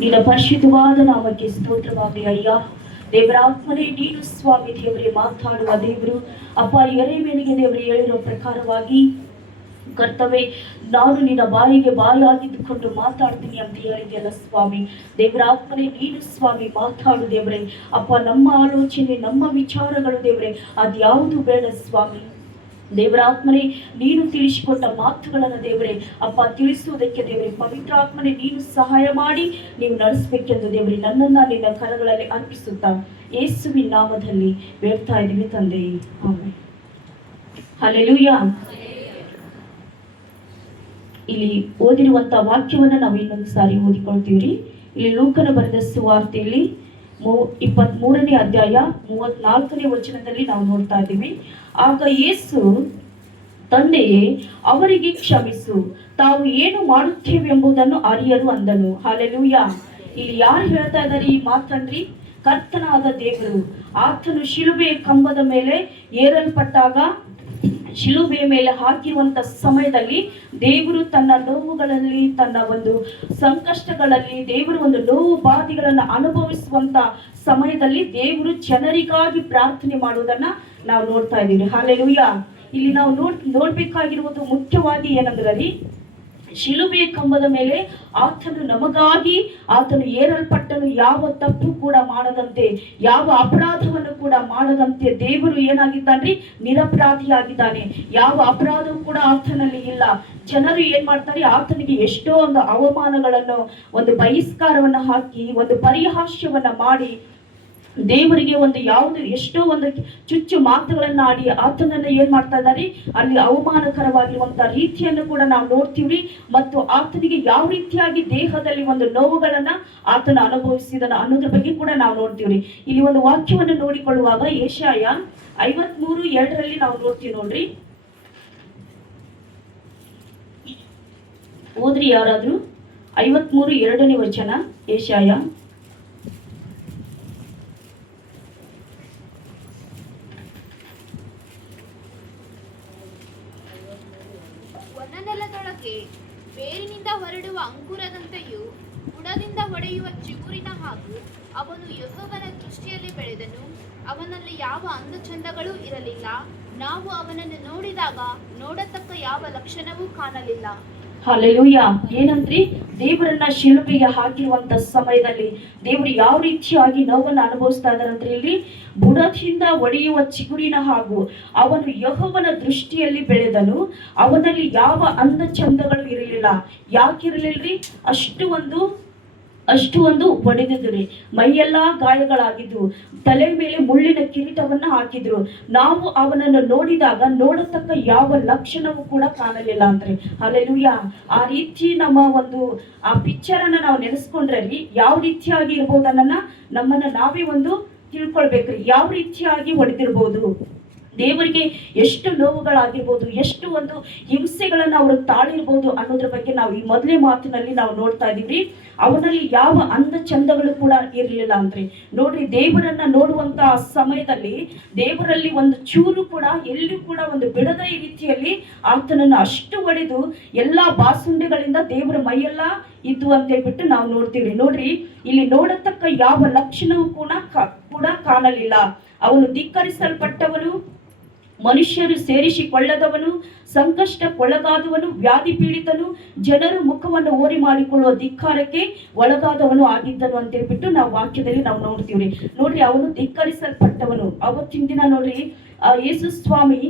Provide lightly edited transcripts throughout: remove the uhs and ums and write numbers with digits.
ನಿನ್ನ ಪರಿಶುದ್ಧವಾದ ನಾಮಕ್ಕೆ ಸ್ತೋತ್ರವಾಗಲಿ ಅಯ್ಯ. ದೇವರಾತ್ಮನೇ ನೀನು ಸ್ವಾಮಿ ದೇವರೇ ಮಾತಾಡುವ ದೇವರು. ಅಪ್ಪ ಯೆರೆಮೀಯನಿಗೆ ದೇವರು ಹೇಳಿರೋ ಪ್ರಕಾರವಾಗಿ ಕರ್ತವೇ, ನಾನು ನಿನ್ನ ಬಾಯಿಗೆ ಬಾಯಾಗಿದ್ದುಕೊಂಡು ಮಾತಾಡ್ತೀನಿ ಅಂತ ಹೇಳಿದೆಯಲ್ಲ ಸ್ವಾಮಿ. ದೇವರಾತ್ಮನೇ ನೀನು ಸ್ವಾಮಿ ಮಾತಾಡು ದೇವರೇ. ಅಪ್ಪ ನಮ್ಮ ಆಲೋಚನೆ, ನಮ್ಮ ವಿಚಾರಗಳು ದೇವರೇ ಅದ್ಯಾವುದು ಬೇಡ ಸ್ವಾಮಿ. ದೇವರಾತ್ಮನೇ ನೀನು ತಿಳಿಸಿಕೊಟ್ಟ ಮಾತುಗಳನ್ನು ದೇವರೇ ಅಪ್ಪ ತಿಳಿಸುವುದಕ್ಕೆ ದೇವರೇ ಪವಿತ್ರಾತ್ಮನೇ ನೀನು ಸಹಾಯ ಮಾಡಿ ನೀವು ನಡೆಸಬೇಕೆಂದು ದೇವರೇ ನನ್ನನ್ನು ನಿನ್ನ ಕರಗಳಲ್ಲಿ ಅರ್ಪಿಸುತ್ತಾ ಯೇಸುವಿನ ನಾಮದಲ್ಲಿ ಬೇಡ್ತಾ ಇದ್ದೀವಿ ತಂದೆ, ಆಮೆನ್. ಹಲ್ಲೆಲೂಯಾ. ಇಲ್ಲಿ ಓದಿರುವಂತಹ ವಾಕ್ಯವನ್ನ ನಾವು ಇನ್ನೊಂದು ಸಾರಿ ಓದಿಕೊಳ್ತೀವ್ರಿ. ಇಲ್ಲಿ ಲೂಕನ ಬರೆದ ಸುವಾರ್ತೆಯಲ್ಲಿ 23ನೇ ಅಧ್ಯಾಯ 34ನೇ ವಚನದಲ್ಲಿ ನಾವು ನೋಡ್ತಾ ಇದ್ದೀವಿ. ಆಗ ಯೇಸು, ತಂದೆಯೇ, ಅವರಿಗೆ ಕ್ಷಮಿಸು, ತಾವು ಏನು ಮಾಡುತ್ತೇವೆಂಬುದನ್ನು ಅರಿಯರು ಅಂದನು. ಹಲ್ಲೆಲೂಯಾ. ಇಲ್ಲಿ ಯಾರು ಹೇಳ್ತಾ ಇದ್ದಾರೆ ಈ ಮಾತನ್ರಿ? ಕರ್ತನಾದ ದೇವರು. ಆತನು ಶಿಲುಬೆಯ ಕಂಬದ ಮೇಲೆ ಏರಲ್ಪಟ್ಟಾಗ, ಶಿಲುಬೆಯ ಮೇಲೆ ಹಾಕಿರುವಂತ ಸಮಯದಲ್ಲಿ ದೇವರು ತನ್ನ ನೋವುಗಳಲ್ಲಿ, ತನ್ನ ಒಂದು ಸಂಕಷ್ಟಗಳಲ್ಲಿ, ದೇವರು ಒಂದು ನೋವು ಬಾಧೆಗಳನ್ನು ಅನುಭವಿಸುವಂತ ಸಮಯದಲ್ಲಿ ದೇವರು ಜನರಿಗಾಗಿ ಪ್ರಾರ್ಥನೆ ಮಾಡುವುದನ್ನ ನಾವು ನೋಡ್ತಾ ಇದ್ದೀವಿ. ಹಲ್ಲೆಲೂಯಾ. ಇಲ್ಲಿ ನಾವು ನೋಡ್ಬೇಕಾಗಿರುವುದು ಮುಖ್ಯವಾಗಿ ಏನಂದ್ರೆ ರೀ, ಶಿಲುಬೆಯ ಕಂಬದ ಮೇಲೆ ಆತನು ನಮಗಾಗಿ ಆತನು ಏರಲ್ಪಟ್ಟನು. ಯಾವ ತಪ್ಪು ಕೂಡ ಮಾಡದಂತೆ, ಯಾವ ಅಪರಾಧವನ್ನು ಕೂಡ ಮಾಡದಂತೆ ದೇವರು ಏನಾಗಿದ್ದಾನ್ರಿ? ನಿರಪರಾಧಿಯಾಗಿದ್ದಾನೆ. ಯಾವ ಅಪರಾಧವೂ ಕೂಡ ಆತನಲ್ಲಿ ಇಲ್ಲ. ಜನರು ಏನ್ ಮಾಡ್ತಾರೆ? ಆತನಿಗೆ ಎಷ್ಟೋ ಒಂದು ಅವಮಾನಗಳನ್ನು, ಒಂದು ಬಹಿಷ್ಕಾರವನ್ನ ಹಾಕಿ, ಒಂದು ಪರಿಹಾಸ್ಯವನ್ನ ಮಾಡಿ, ದೇವರಿಗೆ ಒಂದು ಯಾವುದು ಎಷ್ಟೋ ಒಂದು ಚುಚ್ಚು ಮಾತುಗಳನ್ನ ಆಡಿ ಆತನನ್ನ ಏನ್ ಮಾಡ್ತಾ ಇದ್ದಾರೆ? ಅಲ್ಲಿ ಅವಮಾನಕರವಾಗಿರುವಂತ ರೀತಿಯನ್ನು ಕೂಡ ನಾವು ನೋಡ್ತೀವ್ರಿ. ಮತ್ತು ಆತನಿಗೆ ಯಾವ ರೀತಿಯಾಗಿ ದೇಹದಲ್ಲಿ ಒಂದು ನೋವುಗಳನ್ನ ಆತನ ಅನುಭವಿಸಿದನ ಅನ್ನೋದ್ರ ಬಗ್ಗೆ ಕೂಡ ನಾವು ನೋಡ್ತೀವ್ರಿ. ಇಲ್ಲಿ ಒಂದು ವಾಕ್ಯವನ್ನು ನೋಡಿಕೊಳ್ಳುವಾಗ ಯೆಶಾಯ 53:2 ನಾವು ನೋಡ್ತೀವಿ ನೋಡ್ರಿ. ಓದ್ರಿ ಯಾರಾದ್ರೂ. 53:2 ವಚನ ಯೆಶಾಯ. ಬೇರಿನಿಂದ ಹೊರಡುವ ಅಂಕುರದಂತೆಯೂ ಬುಡದಿಂದ ಹೊಡೆಯುವ ಚಿಗುರಿನ ಹಾಗೂ ಅವನು ಯೆಹೋವನ ದೃಷ್ಟಿಯಲ್ಲಿ ಬೆಳೆದನು. ಅವನಲ್ಲಿ ಯಾವ ಅಂದಚಂದಗಳೂ ಇರಲಿಲ್ಲ. ನಾವು ಅವನನ್ನು ನೋಡಿದಾಗ ನೋಡತಕ್ಕ ಯಾವ ಲಕ್ಷಣವೂ ಕಾಣಲಿಲ್ಲ. ಹಲ್ಲೆಲೂಯಾ. ಏನಂದ್ರಿ? ದೇವರನ್ನ ಶಿಲುಬೆಗೆ ಹಾಕಿರುವಂತ ಸಮಯದಲ್ಲಿ ದೇವರು ಯಾವ ರೀತಿಯಾಗಿ ನೋವನ್ನು ಅನುಭವಿಸ್ತಾ ಇದ್ದಾರಂದ್ರೆ, ಇಲ್ಲಿ ಬುಡದಿಂದ ಒಡೆಯುವ ಚಿಗುರಿನ ಹಾಗೂ ಅವನು ಯೆಹೋವನ ದೃಷ್ಟಿಯಲ್ಲಿ ಬೆಳೆದನು. ಅವನಲ್ಲಿ ಯಾವ ಅಂದ ಚಂದಗಳು ಇರಲಿಲ್ಲ. ಯಾಕಿರಲಿಲ್ರಿ? ಅಷ್ಟು ಒಂದು ಒಡೆದಿದ್ರಿ. ಮೈಯೆಲ್ಲ ಗಾಯಗಳಾಗಿದ್ದು, ತಲೆ ಮೇಲೆ ಮುಳ್ಳಿನ ಕಿರೀಟವನ್ನ ಹಾಕಿದ್ರು. ನಾವು ಅವನನ್ನು ನೋಡಿದಾಗ ನೋಡತಕ್ಕ ಯಾವ ಲಕ್ಷಣವೂ ಕೂಡ ಕಾಣಲಿಲ್ಲ ಅಂದ್ರೆ. ಹಲ್ಲೆಲೂಯಾ. ಆ ರೀತಿ ನಮ್ಮ ಒಂದು ಆ ಪಿಕ್ಚರ್ ಅನ್ನ ನಾವು ನೆನೆಸ್ಕೊಂಡ್ರೆ ಯಾವ ರೀತಿಯಾಗಿ ಇರ್ಬೋದನ್ನ ನಮ್ಮನ್ನ ನಾವೇ ಒಂದು ತಿಳ್ಕೊಳ್ಬೇಕ್ರಿ. ಯಾವ ರೀತಿಯಾಗಿ ಹೊಡೆದಿರ್ಬೋದು, ದೇವರಿಗೆ ಎಷ್ಟು ನೋವುಗಳಾಗಿರ್ಬೋದು, ಎಷ್ಟು ಒಂದು ಹಿಂಸೆಗಳನ್ನ ಅವರು ತಾಳಿರ್ಬೋದು ಅನ್ನೋದ್ರ ಬಗ್ಗೆ ನಾವು ಈ ಮೊದಲೇ ಮಾತಿನಲ್ಲಿ ನಾವು ನೋಡ್ತಾ ಇದೀವಿ. ಅವನಲ್ಲಿ ಯಾವ ಅಂದ ಚಂದಗಳು ಕೂಡ ಇರಲಿಲ್ಲ ಅಂದ್ರೆ. ನೋಡ್ರಿ, ದೇವರನ್ನ ನೋಡುವಂತ ಸಮಯದಲ್ಲಿ ದೇವರಲ್ಲಿ ಒಂದು ಚೂರು ಕೂಡ ಎಲ್ಲಿ ಕೂಡ ಒಂದು ಬಿಡದ ಈ ರೀತಿಯಲ್ಲಿ ಆತನನ್ನು ಅಷ್ಟು ಹೊಡೆದು ಎಲ್ಲಾ ಬಾಸುಂಡೆಗಳಿಂದ ದೇವರ ಮೈಯೆಲ್ಲ ಇದ್ದು ಅಂತ ಹೇಳ್ಬಿಟ್ಟು ನಾವು ನೋಡ್ತೀವಿ. ನೋಡ್ರಿ, ಇಲ್ಲಿ ನೋಡತಕ್ಕ ಯಾವ ಲಕ್ಷಣವೂ ಕೂಡ ಕಾಣಲಿಲ್ಲ. ಅವನು ಧಿಕ್ಕರಿಸಲ್ಪಟ್ಟವನು, ಮನುಷ್ಯರು ಸೇರಿಸಿಕೊಳ್ಳದವನು, ಸಂಕಷ್ಟಕ್ಕೊಳಗಾದವನು, ವ್ಯಾಧಿ ಪೀಡಿತನು, ಜನರು ಮುಖವನ್ನು ಓರಿ ಮಾಡಿಕೊಳ್ಳುವ ಧಿಕ್ಕಾರಕ್ಕೆ ಒಳಗಾದವನು ಆಗಿದ್ದನು ಅಂತ ಹೇಳ್ಬಿಟ್ಟು ನಾವು ವಾಕ್ಯದಲ್ಲಿ ನಾವು ನೋಡ್ತೀವ್ರಿ. ನೋಡ್ರಿ, ಅವನು ಧಿಕ್ಕರಿಸಲ್ಪಟ್ಟವನು. ಅವತ್ತಿನ ದಿನ ನೋಡ್ರಿ, ಯೇಸು ಸ್ವಾಮಿ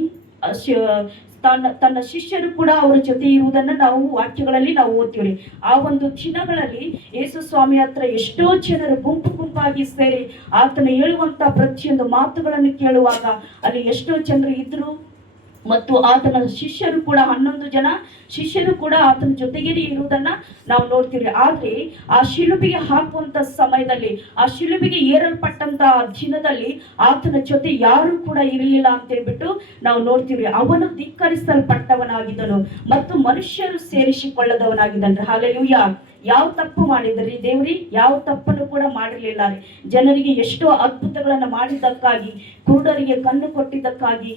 ತನ್ನ ಶಿಷ್ಯರು ಕೂಡ ಅವರ ಜೊತೆ ಇರುವುದನ್ನ ನಾವು ವಾಕ್ಯಗಳಲ್ಲಿ ನಾವು ಓದ್ತೀವ್ರಿ. ಆ ಒಂದು ದಿನಗಳಲ್ಲಿ ಯೇಸು ಸ್ವಾಮಿ ಹತ್ರ ಎಷ್ಟೋ ಜನರು ಗುಂಪಾಗಿ ಸೇರಿ ಆತನ ಹೇಳುವಂತ ಪ್ರತಿಯೊಂದು ಮಾತುಗಳನ್ನು ಕೇಳುವಾಗ ಅಲ್ಲಿ ಎಷ್ಟೋ ಜನರು ಇದ್ರು. ಮತ್ತು ಆತನ ಶಿಷ್ಯರು ಕೂಡ 11 ಜನ ಶಿಷ್ಯರು ಕೂಡ ಆತನ ಜೊತೆಗೇ ಇರುವುದನ್ನ ನಾವು ನೋಡ್ತೀವಿ. ಆದ್ರೆ ಆ ಶಿಲುಬೆಗೆ ಹಾಕುವಂತ ಸಮಯದಲ್ಲಿ, ಆ ಶಿಲುಬೆಗೆ ಏರಲ್ಪಟ್ಟಂತ ದಿನದಲ್ಲಿ ಆತನ ಜೊತೆ ಯಾರು ಕೂಡ ಇರಲಿಲ್ಲ ಅಂತ ಹೇಳ್ಬಿಟ್ಟು ನಾವು ನೋಡ್ತೀವಿ. ಅವನು ಧಿಕ್ಕರಿಸಲ್ಪಟ್ಟವನಾಗಿದ್ದನು ಮತ್ತು ಮನುಷ್ಯರು ಸೇರಿಸಿಕೊಳ್ಳದವನಾಗಿದ್ದಾನೆ. ಹಲ್ಲೆಲೂಯಾ. ಯಾವ ತಪ್ಪು ಮಾಡಿದ್ರಿ ದೇವ್ರಿ? ಯಾವ ತಪ್ಪನ್ನು ಕೂಡ ಮಾಡಿರ್ಲಿಲ್ಲ ರೀ. ಜನರಿಗೆ ಎಷ್ಟೋ ಅದ್ಭುತಗಳನ್ನ ಮಾಡಿದ್ದಕ್ಕಾಗಿ, ಕುರುಡರಿಗೆ ಕಣ್ಣು ಕೊಟ್ಟಿದ್ದಕ್ಕಾಗಿ,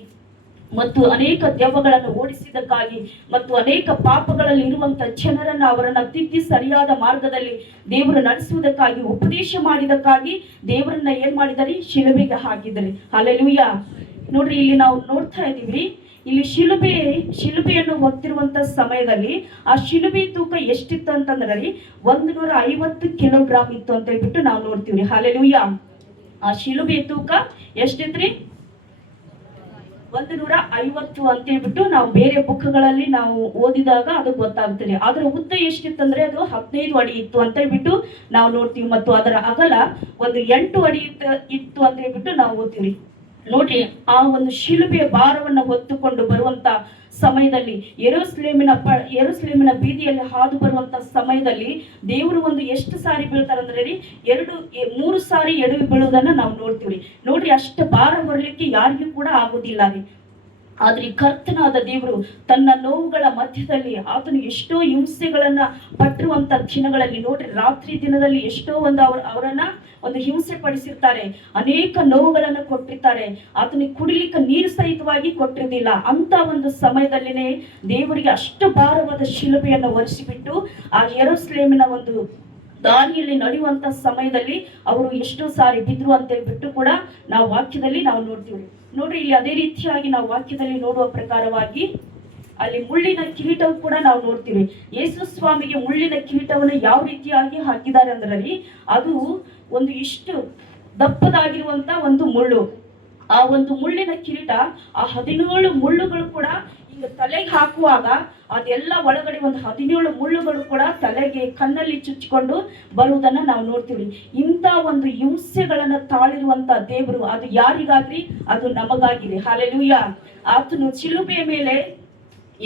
ಮತ್ತು ಅನೇಕ ದೆವ್ವಗಳನ್ನು ಓಡಿಸಿದ್ದಕ್ಕಾಗಿ ಮತ್ತು ಅನೇಕ ಪಾಪಗಳಲ್ಲಿ ಇರುವಂತ ಜನರನ್ನ ಅವರನ್ನ ತಿದ್ದಿ ಸರಿಯಾದ ಮಾರ್ಗದಲ್ಲಿ ದೇವರು ನಡೆಸುವುದಕ್ಕಾಗಿ ಉಪದೇಶ ಮಾಡಿದಕ್ಕಾಗಿ ದೇವರನ್ನ ಏನ್ ಮಾಡಿದಾರೆ, ಶಿಲುಬೆಗೆ ಹಾಕಿದ್ದಾರೆ. ಹಲ್ಲೆಲೂಯಾ. ನೋಡ್ರಿ, ಇಲ್ಲಿ ನಾವು ನೋಡ್ತಾ ಇದೀವಿ, ಇಲ್ಲಿ ಶಿಲುಬೆಯನ್ನು ಹೊತ್ತಿರುವಂತ ಸಮಯದಲ್ಲಿ ಆ ಶಿಲುಬೆ ತೂಕ ಎಷ್ಟಿತ್ತು ಅಂತಂದ್ರೆ 150 ಕಿಲೋಗ್ರಾಮ್ ಇತ್ತು ಅಂತ ಹೇಳ್ಬಿಟ್ಟು ನಾವು ನೋಡ್ತೀವಿ. ಹಲ್ಲೆಲೂಯಾ. ಆ ಶಿಲುಬೆ ತೂಕ ಎಷ್ಟಿತ್ರಿ? 150 ಅಂತ ಹೇಳ್ಬಿಟ್ಟು ನಾವು ಬೇರೆ ಬುಕ್ಗಳಲ್ಲಿ ನಾವು ಓದಿದಾಗ ಅದು ಗೊತ್ತಾಗ್ತದೆ. ಅದರ ಉದ್ದ ಎಷ್ಟಿತ್ತಂದ್ರೆ ಅದು 15 ಅಡಿ ಇತ್ತು ಅಂತ ಹೇಳ್ಬಿಟ್ಟು ನಾವು ನೋಡ್ತೀವಿ. ಮತ್ತು ಅದರ ಅಗಲ ಒಂದು 8 ಅಡಿ ಇತ್ತು ಅಂತ ಹೇಳ್ಬಿಟ್ಟು ನಾವು ಓದ್ತೀವಿ. ನೋಡ್ರಿ, ಆ ಒಂದು ಶಿಲುಬೆಯ ಭಾರವನ್ನು ಹೊತ್ತುಕೊಂಡು ಬರುವಂತ ಸಮಯದಲ್ಲಿ ಯೆರೂಸಲೇಮಿನ ಬೀದಿಯಲ್ಲಿ ಹಾದು ಬರುವಂತ ಸಮಯದಲ್ಲಿ ದೇವರು ಒಂದು ಎಷ್ಟು ಸಾರಿ ಬೀಳ್ತಾರಂದ್ರೆ ರೀ, 3 ಸಾರಿ ಎಡವಿ ಬೀಳುವುದನ್ನ ನಾವು ನೋಡ್ತೀವಿ. ನೋಡ್ರಿ, ಅಷ್ಟು ಭಾರ ಹೊರಲಿಕ್ಕೆ ಯಾರಿಗೂ ಕೂಡ ಆಗುದಿಲ್ಲ ರೀ. ಆದ್ರೆ ಕರ್ತನಾದ ದೇವರು ತನ್ನ ನೋವುಗಳ ಮಧ್ಯದಲ್ಲಿ ಆತನು ಎಷ್ಟೋ ಹಿಂಸೆಗಳನ್ನ ಪಟ್ಟಿರುವಂತ ದಿನಗಳಲ್ಲಿ ನೋಡ್ರಿ, ರಾತ್ರಿ ದಿನದಲ್ಲಿ ಎಷ್ಟೋ ಅವರನ್ನ ಒಂದು ಹಿಂಸೆ ಪಡಿಸಿರ್ತಾರೆ, ಅನೇಕ ನೋವುಗಳನ್ನು ಕೊಟ್ಟಿರ್ತಾರೆ. ಆತನಿಗೆ ಕುಡಿಲಿಕ್ಕೆ ನೀರು ಸಹಿತವಾಗಿ ಕೊಟ್ಟಿರಲಿಲ್ಲ. ಅಂತ ಒಂದು ಸಮಯದಲ್ಲಿನೇ ದೇವರಿಗೆ ಅಷ್ಟು ಭಾರವಾದ ಶಿಲುಬೆಯನ್ನು ಒರೆಸಿಬಿಟ್ಟು ಆ ಯೆರೂಸಲೇಮಿನ ಒಂದು ದಾರಿಯಲ್ಲಿ ನಡೆಯುವಂತ ಸಮಯದಲ್ಲಿ ಅವರು ಎಷ್ಟೋ ಸಾರಿ ಬಿದ್ರು ಅಂತ ಹೇಳ್ಬಿಟ್ಟು ಕೂಡ ನಾವು ವಾಕ್ಯದಲ್ಲಿ ನಾವು ನೋಡ್ತೀವಿ. ನೋಡ್ರಿ, ಇಲ್ಲಿ ಅದೇ ರೀತಿಯಾಗಿ ನಾವು ವಾಕ್ಯದಲ್ಲಿ ನೋಡುವ ಪ್ರಕಾರವಾಗಿ ಅಲ್ಲಿ ಮುಳ್ಳಿನ ಕಿರೀಟವು ಕೂಡ ನಾವು ನೋಡ್ತೀವಿ. ಯೇಸು ಸ್ವಾಮಿಗೆ ಮುಳ್ಳಿನ ಕಿರೀಟವನ್ನು ಯಾವ ರೀತಿಯಾಗಿ ಹಾಕಿದ್ದಾರೆ ಅಂದ್ರೆ ಅದು ಒಂದು ಇಷ್ಟು ದಪ್ಪದಾಗಿರುವಂತ ಒಂದು ಮುಳ್ಳು. ಆ ಒಂದು ಮುಳ್ಳಿನ ಕಿರೀಟ, ಆ 17 ಮುಳ್ಳುಗಳು ಕೂಡ ಈಗ ತಲೆಗೆ ಹಾಕುವಾಗ ಅದೆಲ್ಲ ಒಳಗಡೆ ಒಂದು 17 ಮುಳ್ಳುಗಳು ಕೂಡ ತಲೆಗೆ ಕಣ್ಣಲ್ಲಿ ಚುಚ್ಚಿಕೊಂಡು ಬರುವುದನ್ನ ನಾವು ನೋಡ್ತೀವಿ. ಇಂಥ ಒಂದು ಹಿಂಸೆಗಳನ್ನ ತಾಳಿರುವಂತ ದೇವರು ಅದು ಯಾರಿಗಾಗ್ರಿ? ಅದು ನಮಗಾಗಿದೆ. ಹಲ್ಲೆಲೂಯಾ. ಆತನು ಶಿಲುಬೆಯ ಮೇಲೆ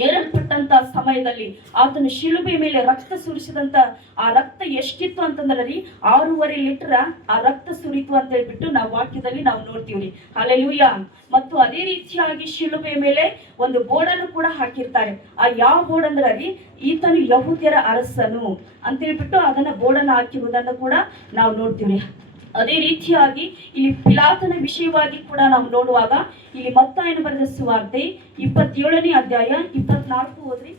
ಏರಲ್ಪಟ್ಟಂತ ಸಮಯದಲ್ಲಿ ಆತನು ಶಿಲುಬೆ ಮೇಲೆ ರಕ್ತ ಸುರಿಸಿದಂತ ಆ ರಕ್ತ ಎಷ್ಟಿತ್ತು ಅಂತಂದ್ರೆ ರೀ, 6.5 ಲೀಟರ್ ಆ ರಕ್ತ ಸುರಿತು ಅಂತ ಹೇಳ್ಬಿಟ್ಟು ನಾವು ವಾಕ್ಯದಲ್ಲಿ ನಾವು ನೋಡ್ತೀವ್ರಿ. ಹಲ್ಲೆಲೂಯಾ. ಮತ್ತು ಅದೇ ರೀತಿಯಾಗಿ ಶಿಲುಬೆ ಮೇಲೆ ಒಂದು ಬೋರ್ಡನ್ನು ಕೂಡ ಹಾಕಿರ್ತಾರೆ. ಆ ಯಾವ ಬೋರ್ಡ್ ಅಂದ್ರೆ ರೀ, ಈತನು ಯಹೂದ್ಯರ ಅರಸನು ಅಂತ ಹೇಳ್ಬಿಟ್ಟು ಅದನ್ನ ಬೋರ್ಡನ್ನು ಹಾಕಿರುವುದನ್ನು ಕೂಡ ನಾವು ನೋಡ್ತೀವ್ರಿ. ಅದೇ ರೀತಿಯಾಗಿ ಇಲ್ಲಿ ಪಿಲಾತನ ವಿಷಯವಾಗಿ ಕೂಡ ನಾವು ನೋಡುವಾಗ ಇಲ್ಲಿ ಮತ್ತಾಯನ ಬರೆದ ಸುವಾರ್ತೆ 27ನೇ ಅಧ್ಯಾಯ 24 ಓದ್ರಿ.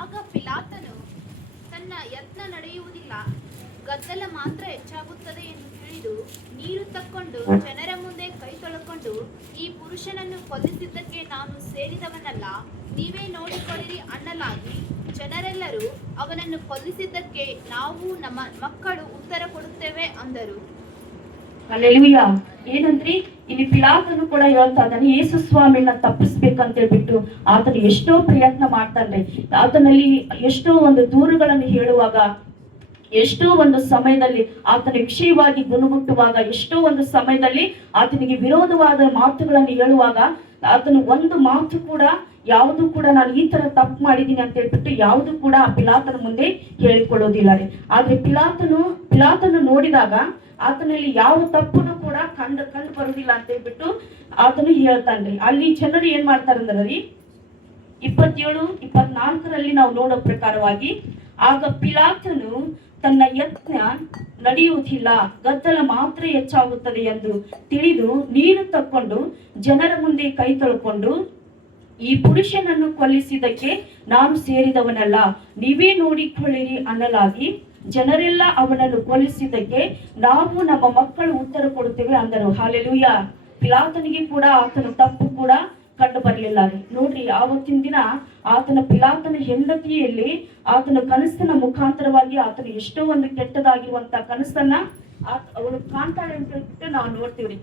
ಆಗ ಪಿಲಾತನು ತನ್ನ ಯತ್ನ ನಡೆಯುವುದಿಲ್ಲ, ಗದ್ದಲ ಮಾತ್ರ ಹೆಚ್ಚಾಗುತ್ತದೆ ಎಂದು ತಿಳಿದು ನೀರು ತಕ್ಕೊಂಡು ಜನರ ಮುಂದೆ ಕೈ ತೊಳಕೊಂಡು, ಈ ಪುರುಷನನ್ನು ಕೊಲ್ಲಿಸಿದ್ದಕ್ಕೆ ನಾನು ಸೇರಿದವನಲ್ಲ, ನೀವೇ ನೋಡಿಕೊಳ್ಳಿರಿ ಅನ್ನಲಾಗಿ ಜನರೆಲ್ಲರೂ ಅವನನ್ನು ಕೊಲ್ಲಿಸಿದ್ದಕ್ಕೆ ನಾವು ನಮ್ಮ ಮಕ್ಕಳು ಉತ್ತರ ಕೊಡುತ್ತೇವೆ ಅಂದರು. ಹಲ್ಲೆಲೂಯಾ. ಏನಂದ್ರಿ, ಇಲ್ಲಿ ಪಿಲಾತನು ಕೂಡ ಹೇಳ್ತಾ ಇದ್ದಾನೆ, ಯೇಸು ಸ್ವಾಮಿನ ತಪ್ಪಿಸ್ಬೇಕಂತ ಹೇಳ್ಬಿಟ್ಟು ಆತನು ಎಷ್ಟೋ ಪ್ರಯತ್ನ ಮಾಡ್ತಾನೆ. ಆತನಲ್ಲಿ ಎಷ್ಟೋ ಒಂದು ದೂರುಗಳನ್ನು ಹೇಳುವಾಗ, ಎಷ್ಟೋ ಒಂದು ಸಮಯದಲ್ಲಿ ಆತನ ವಿಷಯವಾಗಿ ಗುಣಗುಟ್ಟುವಾಗ, ಎಷ್ಟೋ ಒಂದು ಸಮಯದಲ್ಲಿ ಆತನಿಗೆ ವಿರೋಧವಾದ ಮಾತುಗಳನ್ನು ಹೇಳುವಾಗ ಆತನು ಒಂದು ಮಾತು ಕೂಡ ಯಾವುದು ಕೂಡ ನಾನು ಈ ತರ ತಪ್ಪು ಮಾಡಿದ್ದೀನಿ ಅಂತ ಹೇಳ್ಬಿಟ್ಟು ಯಾವುದು ಕೂಡ ಆ ಪಿಲಾತನ ಮುಂದೆ ಹೇಳಿಕೊಳ್ಳೋದಿಲ್ಲ ರೀ. ಆದ್ರೆ ಪಿಲಾತನು ನೋಡಿದಾಗ ಆತನಲ್ಲಿ ಯಾವ ತಪ್ಪನ್ನು ಕೂಡ ಕಂಡು ಬರುದಿಲ್ಲ ಅಂತ ಹೇಳ್ಬಿಟ್ಟು ಆತನು ಹೇಳ್ತಾನ್ರಿ. ಅಲ್ಲಿ ಜನರು ಏನ್ ಮಾಡ್ತಾರಂದ್ರ ರೀ, 27-24 ನಾವು ನೋಡೋ ಪ್ರಕಾರವಾಗಿ, ಆಗ ಪಿಲಾತನು ತನ್ನ ಯತ್ನ ನಡೆಯುವುದಿಲ್ಲ, ಗದ್ದಲ ಮಾತ್ರ ಹೆಚ್ಚಾಗುತ್ತದೆ ಎಂದು ತಿಳಿದು ನೀರು ತಕ್ಕೊಂಡು ಜನರ ಮುಂದೆ ಕೈ ತೊಳ್ಕೊಂಡು, ಈ ಪುರುಷನನ್ನು ಕೊಲ್ಲಿಸಿದ್ದಕ್ಕೆ ನಾನು ಸೇರಿದವನಲ್ಲ, ನೀವೇ ನೋಡಿಕೊಳ್ಳಿರಿ ಅನ್ನಲಾಗಿ ಜನರೆಲ್ಲ ಅವನನ್ನು ಕೊಲ್ಲಿಸಿದ್ದಕ್ಕೆ ನಾವು ನಮ್ಮ ಮಕ್ಕಳು ಉತ್ತರ ಕೊಡುತ್ತೇವೆ ಅಂದರು. ಹಲ್ಲೆಲೂಯಾ. ಪಿಲಾತನಿಗೆ ಕೂಡ ಆತನ ತಪ್ಪು ಕೂಡ ಕಂಡು ಬರಲಿಲ್ಲ ರೀ. ನೋಡ್ರಿ, ಆವತ್ತಿನ ದಿನ ಪಿಲಾತನ ಹೆಂಡತಿಯಲ್ಲಿ ಆತನ ಕನಸಿನ ಮುಖಾಂತರವಾಗಿ ಆತನು ಎಷ್ಟೋ ಒಂದು ಕೆಟ್ಟದಾಗಿರುವಂತ ಕನಸನ್ನ ಅವಳು ಕಾಣ್ತಾಳೆ ಅಂತ ಹೇಳ್ಬಿಟ್ಟು ನಾವು ನೋಡ್ತೀವ್ರಿ.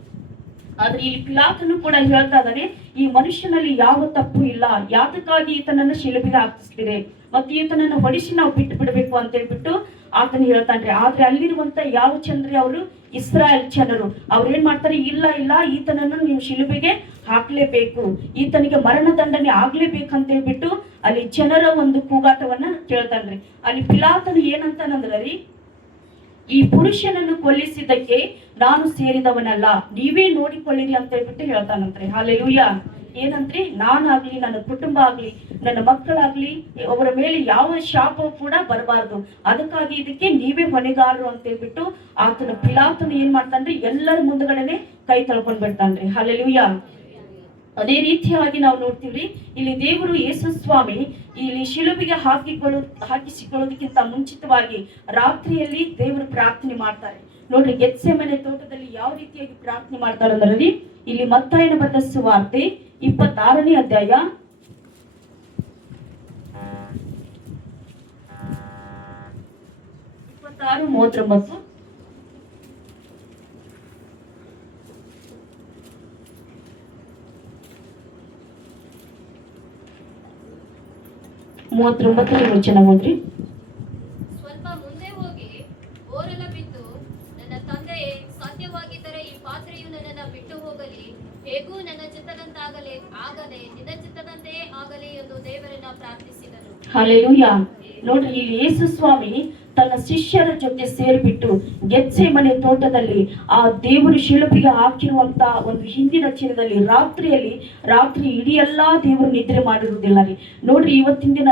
ಆದ್ರೆ ಈ ಪಿಲಾತನು ಕೂಡ ಹೇಳ್ತಾ ಇದ್ದಾನೆ, ಈ ಮನುಷ್ಯನಲ್ಲಿ ಯಾವ ತಪ್ಪು ಇಲ್ಲ, ಯಾತಕ್ಕಾಗಿ ಈತನನ್ನು ಶಿಲುಬೆಗೆ ಹಾಕಿಸ್ತೀರಿ ಮತ್ತು ಈತನನ್ನು ಹೊಡಿಸಿ ನಾವು ಬಿಟ್ಟು ಬಿಡಬೇಕು ಅಂತ ಹೇಳ್ಬಿಟ್ಟು ಆತನು ಹೇಳ್ತಾನ್ರಿ. ಆದ್ರೆ ಅಲ್ಲಿರುವಂತ ಯಾವ ಜನರು, ಅವರು ಇಸ್ರಾಯೇಲ್ ಜನರು, ಅವ್ರು ಏನ್ ಮಾಡ್ತಾರೆ, ಇಲ್ಲ ಈತನನ್ನು ನೀವು ಶಿಲುಬೆಗೆ ಹಾಕ್ಲೇಬೇಕು, ಈತನಿಗೆ ಮರಣ ದಂಡನೆ ಆಗ್ಲೇಬೇಕಂತ ಹೇಳ್ಬಿಟ್ಟು ಅಲ್ಲಿ ಜನರ ಒಂದು ಕೂಗಾಟವನ್ನ ಕೇಳ್ತಾನ್ರಿ. ಅಲ್ಲಿ ಪಿಲಾತನು ಏನಂತಾನಂದ್ರ ರೀ, ಈ ಪುರುಷನನ್ನು ಕೊಲ್ಲಿಸಿದ್ದಕ್ಕೆ ನಾನು ಸೇರಿದವನಲ್ಲ, ನೀವೇ ನೋಡಿಕೊಳ್ಳಿರಿ ಅಂತ ಹೇಳ್ಬಿಟ್ಟು ಹೇಳ್ತಾನಂತ್ರಿ. ಹಲ್ಲೆಲೂಯಾ. ಏನಂದ್ರೆ ನಾನಾಗ್ಲಿ, ನನ್ನ ಕುಟುಂಬ ಆಗ್ಲಿ, ನನ್ನ ಮಕ್ಕಳಾಗ್ಲಿ, ಅವರ ಮೇಲೆ ಯಾವ ಶಾಪ ಕೂಡ ಬರಬಾರ್ದು, ಅದಕ್ಕಾಗಿ ಇದಕ್ಕೆ ನೀವೇ ಹೊಣೆಗಾರರು ಅಂತ ಹೇಳ್ಬಿಟ್ಟು ಆತನ ಪಿಲಾತನು ಏನ್ ಮಾಡ್ತಾನ್ರಿ, ಎಲ್ಲರ ಮುಂದಗಡೆನೆ ಕೈ ತೊಳ್ಕೊಂಡ್ ಬಿಡ್ತಾನ್ರಿ. ಹಲ್ಲೆಲೂಯಾ. ಅದೇ ರೀತಿಯಾಗಿ ನಾವು ನೋಡ್ತೀವ್ರಿ, ಇಲ್ಲಿ ದೇವರು ಯೇಸು ಸ್ವಾಮಿ ಇಲ್ಲಿ ಶಿಲುಬೆಗೆ ಹಾಕಿಸಿಕೊಳ್ಳೋದಕ್ಕಿಂತ ಮುಂಚಿತವಾಗಿ ರಾತ್ರಿಯಲ್ಲಿ ದೇವರು ಪ್ರಾರ್ಥನೆ ಮಾಡ್ತಾರೆ. ನೋಡ್ರಿ, ಗೆತ್ಸೆಮನೆ ತೋಟದಲ್ಲಿ ಯಾವ ರೀತಿಯಾಗಿ ಪ್ರಾರ್ಥನೆ ಮಾಡ್ತಾರೆ ಅಂದ್ರೆ, ಇಲ್ಲಿ ಮತ್ತಾಯನ ಬರೆದ ಸುವಾರ್ತೆ 26ನೇ ಅಧ್ಯಾಯ 26-39. ವಚನ ಓದ್ರಿ. ಸ್ವಲ್ಪ ಮುಂದೆ ಹೋಗಿ ಓರಲ ಬಿದ್ದು, ನನ್ನ ತಂದೆಯೇ, ಸಾಧ್ಯವಾಗಿದ್ದರೆ ಈ ಪಾತ್ರೆಯು ನನ್ನನ್ನು ಬಿಟ್ಟು ಹೋಗಲಿ, ಹೇಗೂ ನನ್ನ ಚಿತ್ತದಂತಾಗಲಿ ಆಗದೆ ನಿನ್ನ ಚಿತ್ತದಂತೆಯೇ ಆಗಲಿ ಎಂದು ದೇವರನ್ನ ಪ್ರಾರ್ಥಿಸಿದನು. ಹಲ್ಲೆಲೂಯಾ. ನೋಡ್ರಿ, ಇಲ್ಲಿ ಯೇಸು ಸ್ವಾಮಿ ತನ್ನ ಶಿಷ್ಯರ ಜೊತೆ ಸೇರಿಬಿಟ್ಟು ಗೆತ್ಸೆಮನೆ ತೋಟದಲ್ಲಿ ಆ ದೇವರು ಶಿಲುಬೆಗೆ ಹಾಕಿರುವಂತ ಒಂದು ಹಿಂದಿನ ಚಿರದಲ್ಲಿ ರಾತ್ರಿ ಇಡೀ ಎಲ್ಲಾ ದೇವರು ನಿದ್ರೆ ಮಾಡಿರುವುದಿಲ್ಲ ರೀ. ನೋಡ್ರಿ, ಇವತ್ತಿನ ದಿನ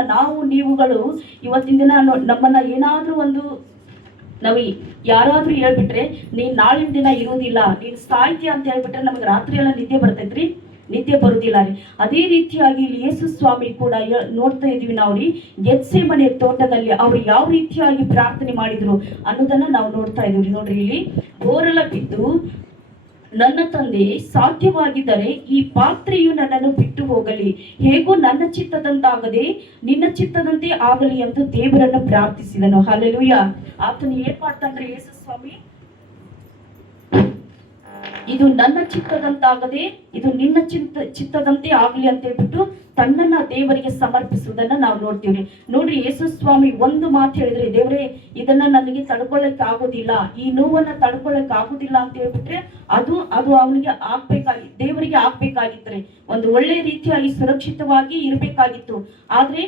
ನೀವುಗಳು ಇವತ್ತಿನ ದಿನ ನಮ್ಮನ್ನ ಏನಾದ್ರೂ ನಾವು ಯಾರಾದ್ರೂ ಹೇಳ್ಬಿಟ್ರೆ, ನೀನ್ ನಾಳಿನ ದಿನ ಇರುವುದಿಲ್ಲ, ನೀನ್ ಸಾಯ್ತೀಯ ಅಂತ ಹೇಳ್ಬಿಟ್ರೆ ನಮಗೆ ರಾತ್ರಿ ಎಲ್ಲ ನಿದ್ದೆ ಬರುದಿಲ್ಲ ರೀ. ಅದೇ ರೀತಿಯಾಗಿ ಇಲ್ಲಿ ಯೇಸು ಸ್ವಾಮಿ ಕೂಡ ನೋಡ್ತಾ ಇದೀವಿ ನಾವು ರೀ, ಗೆತ್ಸೆಮನೆ ತೋಟದಲ್ಲಿ ಅವರು ಯಾವ ರೀತಿಯಾಗಿ ಪ್ರಾರ್ಥನೆ ಮಾಡಿದ್ರು ಅನ್ನೋದನ್ನ ನಾವು ನೋಡ್ತಾ ಇದೀವಿ. ನೋಡ್ರಿ, ಇಲ್ಲಿ ಬೋರಲ ಬಿದ್ದು, ನನ್ನ ತಂದೆ, ಸಾಧ್ಯವಾಗಿದ್ದರೆ ಈ ಪಾತ್ರೆಯು ನನ್ನನ್ನು ಬಿಟ್ಟು ಹೋಗಲಿ, ಹೇಗೂ ನನ್ನ ಚಿತ್ತದಂತಾಗದೆ ನಿನ್ನ ಚಿತ್ತದಂತೆ ಆಗಲಿ ಎಂದು ದೇವರನ್ನು ಪ್ರಾರ್ಥಿಸಿದನು. ಹಲ್ಲೆಲೂಯಾ. ಆತನು ಏನ್ ಮಾಡ್ತಾನ್ರಿ ಯೇಸು ಸ್ವಾಮಿ, ಇದು ನನ್ನ ಚಿತ್ತದಂತಾಗದೆ ಇದು ನಿನ್ನ ಚಿತ್ತದಂತೆ ಆಗಲಿ ಅಂತ ಹೇಳ್ಬಿಟ್ಟು ತನ್ನನ್ನ ದೇವರಿಗೆ ಸಮರ್ಪಿಸುವುದನ್ನ ನಾವು ನೋಡ್ತೀವಿ. ನೋಡ್ರಿ, ಯೇಸು ಸ್ವಾಮಿ ಒಂದು ಮಾತು ಹೇಳಿದ್ರೆ, ದೇವರೇ ಇದನ್ನ ನನಗೆ ತಡ್ಕೊಳ್ಳಕ್ ಆಗೋದಿಲ್ಲ, ಈ ನೋವನ್ನ ತಡ್ಕೊಳ್ಳಕ್ ಆಗೋದಿಲ್ಲ ಅಂತ ಹೇಳ್ಬಿಟ್ರೆ ಅದು ಅವನಿಗೆ ದೇವರಿಗೆ ಆಗ್ಬೇಕಾಗಿತ್ತು, ಒಂದು ಒಳ್ಳೆ ರೀತಿಯಾಗಿ ಸುರಕ್ಷಿತವಾಗಿ ಇರಬೇಕಾಗಿತ್ತು. ಆದ್ರೆ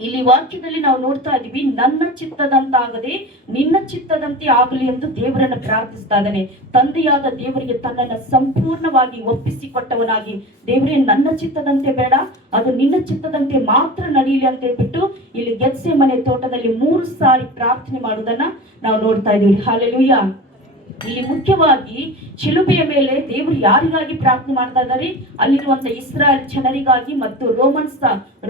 ಇಲ್ಲಿ ವಾಕ್ಯದಲ್ಲಿ ನಾವು ನೋಡ್ತಾ ಇದೀವಿ, ನನ್ನ ಚಿತ್ತದಂತಾಗದೆ ನಿನ್ನ ಚಿತ್ತದಂತೆ ಆಗಲಿ ಎಂದು ದೇವರನ್ನ ಪ್ರಾರ್ಥಿಸ್ತಾ ಇದ್ದಾನೆ. ತಂದೆಯಾದ ದೇವರಿಗೆ ತನ್ನನ್ನ ಸಂಪೂರ್ಣವಾಗಿ ಒಪ್ಪಿಸಿಕೊಟ್ಟವನಾಗಿ, ದೇವರೇ ನನ್ನ ಚಿತ್ತದಂತೆ ಬೇಡ, ಅದು ನಿನ್ನ ಚಿತ್ತದಂತೆ ಮಾತ್ರ ನಡೀಲಿ ಅಂತ ಹೇಳ್ಬಿಟ್ಟು ಇಲ್ಲಿ ಗೆತ್ಸೆಮನೆ ತೋಟದಲ್ಲಿ 3 ಸಾರಿ ಪ್ರಾರ್ಥನೆ ಮಾಡುವುದನ್ನ ನಾವು ನೋಡ್ತಾ ಇದೀವಿ. ಹಲ್ಲೆಲೂಯಾ. ಇಲ್ಲಿ ಮುಖ್ಯವಾಗಿ ಶಿಲುಬೆಯ ಮೇಲೆ ದೇವರು ಯಾರಿಗಾಗಿ ಪ್ರಾರ್ಥನೆ ಮಾಡ್ತಾ ಇದ್ದಾರೆ, ಅಲ್ಲಿರುವಂತ ಇಸ್ರಾಯೇಲ್ ಜನರಿಗಾಗಿ ಮತ್ತು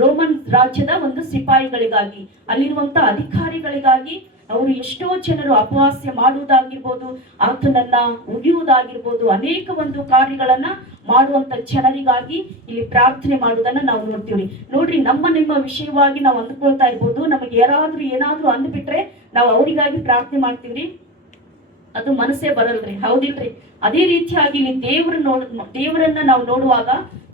ರೋಮನ್ ರಾಜ್ಯದ ಒಂದು ಸಿಪಾಯಿಗಳಿಗಾಗಿ, ಅಲ್ಲಿರುವಂತ ಅಧಿಕಾರಿಗಳಿಗಾಗಿ. ಅವರು ಎಷ್ಟೋ ಜನರು ಅಪವಾಸ್ಯ ಮಾಡುವುದಾಗಿರ್ಬೋದು, ಆತನನ್ನ ಉಗಿಯುವುದಾಗಿರ್ಬೋದು, ಅನೇಕ ಒಂದು ಕಾರ್ಯಗಳನ್ನ ಮಾಡುವಂತ ಜನರಿಗಾಗಿ ಇಲ್ಲಿ ಪ್ರಾರ್ಥನೆ ಮಾಡುವುದನ್ನ ನಾವು ನೋಡ್ತೀವ್ರಿ. ನೋಡ್ರಿ, ನಿಮ್ಮ ವಿಷಯವಾಗಿ ನಾವು ಅಂದ್ಕೊಳ್ತಾ ಇರ್ಬೋದು, ನಮಗೆ ಏನಾದ್ರೂ ಅಂದ್ಬಿಟ್ರೆ ನಾವು ಅವರಿಗಾಗಿ ಪ್ರಾರ್ಥನೆ ಮಾಡ್ತೀವ್ರಿ, ಅದು ಮನಸ್ಸೇ ಬರಲ್ರಿ, ಹೌದಿಲ್ರಿ? ಅದೇ ರೀತಿಯಾಗಿ ಇಲ್ಲಿ ದೇವರನ್ನ ನಾವು ನೋಡುವಾಗ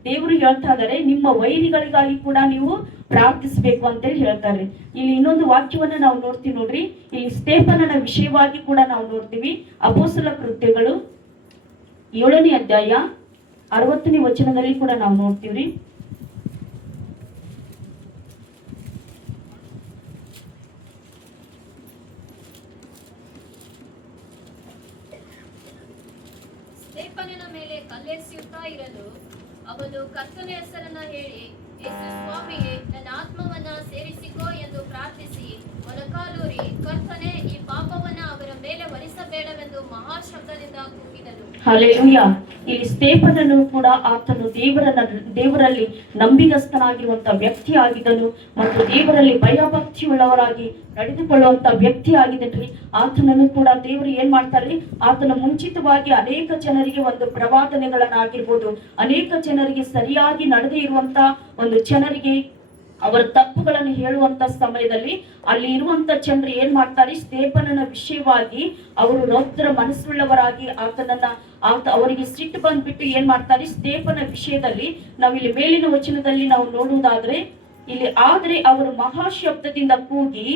ದೇವರು ಹೇಳ್ತಾ ಇದ್ದಾರೆ, ನಿಮ್ಮ ವೈರಿಗಳಿಗಾಗಿ ಕೂಡ ನೀವು ಪ್ರಾರ್ಥಿಸಬೇಕು ಅಂತೇಳಿ ಹೇಳ್ತಾರೆ. ಇಲ್ಲಿ ಇನ್ನೊಂದು ವಾಕ್ಯವನ್ನ ನಾವು ನೋಡ್ತೀವಿ. ನೋಡ್ರಿ, ಇಲ್ಲಿ ಸ್ಟೇಫನನ ವಿಷಯವಾಗಿ ಕೂಡ ನಾವು ನೋಡ್ತೀವಿ. ಅಪೊಸ್ತಲ ಕೃತ್ಯಗಳು 7ನೇ ಅಧ್ಯಾಯ 60ನೇ ವಚನದಲ್ಲಿ ಕೂಡ ನಾವು ನೋಡ್ತೀವ್ರಿ. ಸ್ಟೇಫನನ ಮೇಲೆ ಕಲ್ಲೆಸೆಯುತ್ತಾ ಇರಲು ಅವನು ಕರ್ತನ ಹೆಸರನ್ನ ಹೇಳಿ, ಯೇಸು ಸ್ವಾಮಿಯೇ, ನನ್ನ ಆತ್ಮವನ್ನ ಸೇರಿಸಿಕೋ ಎಂದು ಪ್ರಾರ್ಥಿಸಿ ಮೊಣಕಾಲೂರಿ, ಕರ್ತನೇ, ಈ ಪಾಪವನ್ನ ಅವರ ಮೇಲೆ ಹೊರಿಸಬೇಡವೆಂದು ಮಹಾಶಬ್ದದಿಂದ ಕೂಗಿದನು. ಹಲ್ಲೆಲೂಯಾ. ಇಲ್ಲಿ ಸ್ಟೇಫನನು ಕೂಡ ಆತನು ದೇವರಲ್ಲಿ ನಂಬಿಗಸ್ತನಾಗಿರುವಂತ ವ್ಯಕ್ತಿ ಆಗಿದ್ದನು ಮತ್ತು ದೇವರಲ್ಲಿ ಭಯಭಕ್ತಿ ಉಳ್ಳವರಾಗಿ ನಡೆದುಕೊಳ್ಳುವಂತ ವ್ಯಕ್ತಿ ಆಗಿದ್ದನ್ರಿ. ಆತನನ್ನು ಕೂಡ ದೇವರು ಏನ್ ಮಾಡ್ತಾರೆ, ಆತನ ಮುಂಚಿತವಾಗಿ ಅನೇಕ ಜನರಿಗೆ ಒಂದು ಪ್ರವಾದನೆಗಳನ್ನಾಗಿರ್ಬೋದು, ಅನೇಕ ಜನರಿಗೆ ಸರಿಯಾಗಿ ನಡೆದೇ ಇರುವಂತ ಒಂದು ಜನರಿಗೆ ಅವರ ತಪ್ಪುಗಳನ್ನು ಹೇಳುವಂತ ಸಮಯದಲ್ಲಿ ಅಲ್ಲಿ ಇರುವಂತ ಜನರು ಏನ್ ಮಾಡ್ತಾರೆ, ಸ್ಟೇಫನನ ವಿಷಯವಾಗಿ ಅವರು ರೌದ್ರ ಮನಸ್ಸುಳ್ಳವರಾಗಿ ಅವರಿಗೆ ಸಿಟ್ಟು ಬಂದ್ಬಿಟ್ಟು ಏನ್ ಮಾಡ್ತಾರೆ, ಸ್ಟೇಫನ ವಿಷಯದಲ್ಲಿ ನಾವಿಲ್ಲಿ ಮೇಲಿನ ವಚನದಲ್ಲಿ ನಾವು ನೋಡುವುದಾದ್ರೆ ಆದ್ರೆ ಅವರು ಮಹಾಶಬ್ದದಿಂದ ಕೂಗಿ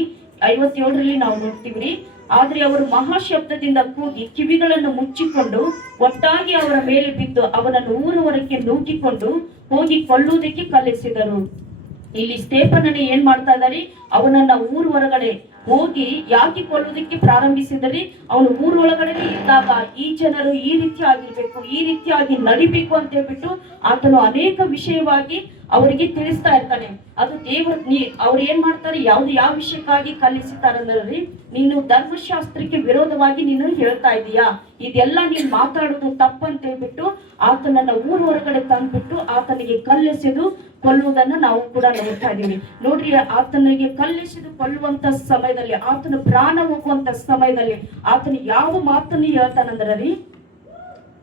57ರಲ್ಲಿ ನಾವು ನೋಡ್ತೀವ್ರಿ. ಆದ್ರೆ ಅವರು ಮಹಾಶಬ್ದದಿಂದ ಕೂಗಿ ಕಿವಿಗಳನ್ನು ಮುಚ್ಚಿಕೊಂಡು ಒಟ್ಟಾಗಿ ಅವರ ಮೇಲೆ ಬಿದ್ದು ಅವನನ್ನು ಊರವರೆಗೆ ನೂಕಿಕೊಂಡು ಹೋಗಿ ಕೊಲ್ಲುವುದಕ್ಕೆ ಕಲಿಸಿದರು. ಇಲ್ಲಿ ಸ್ಟೇಫನನ್ನು ಏನ್ ಮಾಡ್ತಾ ಇದ್ದಾರೆ, ಅವನನ್ನ ಊರ್ ಹೊರಗಡೆ ಹೋಗಿ ಯಾಕೆ ಕೊಲ್ಲುವುದಕ್ಕೆ ಪ್ರಾರಂಭಿಸಿದರೆ ಅವನು ಊರೊಳಗಡೆ ಇದ್ದಾಗ ಈ ಜನರು ಈ ರೀತಿ ಆಗಿರ್ಬೇಕು, ಈ ರೀತಿಯಾಗಿ ನಡಿಬೇಕು ಅಂತ ಹೇಳ್ಬಿಟ್ಟು ಆತನು ಅನೇಕ ವಿಷಯವಾಗಿ ಅವರಿಗೆ ತಿಳಿಸ್ತಾ ಇರ್ತಾನೆ. ಅದು ಅವ್ರು ಏನ್ ಮಾಡ್ತಾರೆ, ಯಾವ ವಿಷಯಕ್ಕಾಗಿ ಕಲಿಸುತ್ತಾರಂದ್ರೆ, ನೀನು ಧರ್ಮಶಾಸ್ತ್ರಕ್ಕೆ ವಿರೋಧವಾಗಿ ನೀನು ಹೇಳ್ತಾ ಇದೀಯಾ, ಇದೆಲ್ಲ ನೀನು ಮಾತಾಡೋದು ತಪ್ಪಂತ ಹೇಳ್ಬಿಟ್ಟು ಆತನನ್ನ ಊರ ಹೊರಗಡೆ ತಂದ್ಬಿಟ್ಟು ಆತನಿಗೆ ಕಲ್ಲೆಸೆದು ಕೊಲ್ಲುವುದನ್ನ ನಾವು ಕೂಡ ನೋಡ್ತಾ ಇದೀವಿ. ನೋಡ್ರಿ, ಆತನಿಗೆ ಕಲ್ಲೆಸೆದು ಕೊಲ್ಲುವಂತ ಸಮಯದಲ್ಲಿ, ಆತನ ಪ್ರಾಣ ಹೋಗುವಂತ ಸಮಯದಲ್ಲಿ ಆತನ ಯಾವ ಮಾತನ್ನು ಹೇಳ್ತಾನಂದ್ರಿ,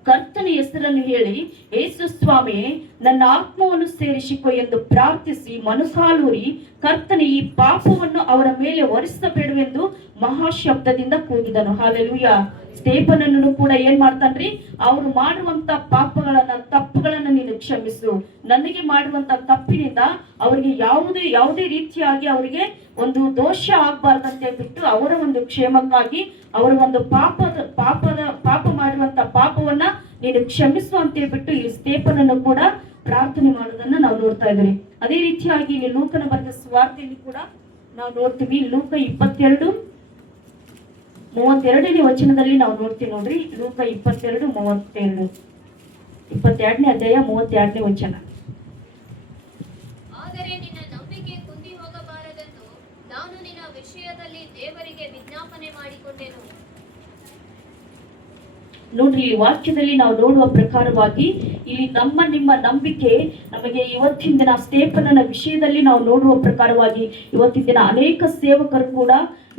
ಕರ್ತನ ಹೆಸರನ್ನು ಹೇಳಿ, ಯೇಸು ಸ್ವಾಮಿ ನನ್ನ ಆತ್ಮವನ್ನು ಸೇರಿಸಿಕೊ ಎಂದು ಪ್ರಾರ್ಥಿಸಿ ಮೊಣಕಾಲೂರಿ, ಕರ್ತನ ಈ ಪಾಪವನ್ನು ಅವರ ಮೇಲೆ ಹೊರಿಸಬೇಡವೆಂದು ಮಹಾಶಬ್ದದಿಂದ ಕೂಗಿದನು. ಹಾಲೆಲೂಯಾ. ಸ್ಟೇಫನನ್ನು ಕೂಡ ಏನ್ ಮಾಡ್ತಾನ್ರಿ, ಅವರು ಮಾಡುವಂತ ತಪ್ಪುಗಳನ್ನ ನೀನು ಕ್ಷಮಿಸು, ನನಗೆ ಮಾಡುವಂತ ತಪ್ಪಿನಿಂದ ಅವರಿಗೆ ಯಾವುದೇ ರೀತಿಯಾಗಿ ಅವರಿಗೆ ಒಂದು ದೋಷ ಆಗ್ಬಾರ್ದಂತ ಹೇಳ್ಬಿಟ್ಟು ಅವರ ಒಂದು ಕ್ಷೇಮಕ್ಕಾಗಿ ಅವರ ಒಂದು ಪಾಪ ಮಾಡುವಂತ ಪಾಪವನ್ನ ನೀನು ಕ್ಷಮಿಸು ಅಂತ ಹೇಳ್ಬಿಟ್ಟು ಈ ಸ್ಟೇಫನನ್ನು ಕೂಡ ಪ್ರಾರ್ಥನೆ ಮಾಡೋದನ್ನ ನಾವು ನೋಡ್ತಾ ಇದ್ದೀವಿ. ಅದೇ ರೀತಿಯಾಗಿ ಇಲ್ಲಿ ಲೂಕನ ಬರೆದ ಸುವಾರ್ತೆಯಲ್ಲಿ ಕೂಡ ನಾವು ನೋಡ್ತೀವಿ. ಲೂಕ 22:32 ವಚನದಲ್ಲಿ ನಾವು ನೋಡ್ತೀವಿ. ನೋಡ್ರಿ, ಲೂಕ 22:32, 22ನೇ ಅಧ್ಯಾಯ 32ನೇ ವಚನ. ಆದರೆ ನಿನ್ನ ನಂಬಿಕೆ ಕುಂದಿ ಹೋಗಬಾರದೆಂದು ನಾನು ನಿನ್ನ ವಿಷಯದಲ್ಲಿ ದೇವರಿಗೆ ವಿಜ್ಞಾಪನೆ ಮಾಡಿಕೊಂಡೆನು. ನೋಡ್ರಿ, ಈ ವಾಕ್ಯದಲ್ಲಿ ನಾವು ನೋಡುವ ಪ್ರಕಾರವಾಗಿ ಇಲ್ಲಿ ನಿಮ್ಮ ನಂಬಿಕೆ ನಮಗೆ ಇವತ್ತಿನ ದಿನ ಸ್ಟೇಫನನ ವಿಷಯದಲ್ಲಿ ನಾವು ನೋಡುವ ಪ್ರಕಾರವಾಗಿ ಇವತ್ತಿನ ದಿನ ಅನೇಕ ಸೇವಕರು ಕೂಡ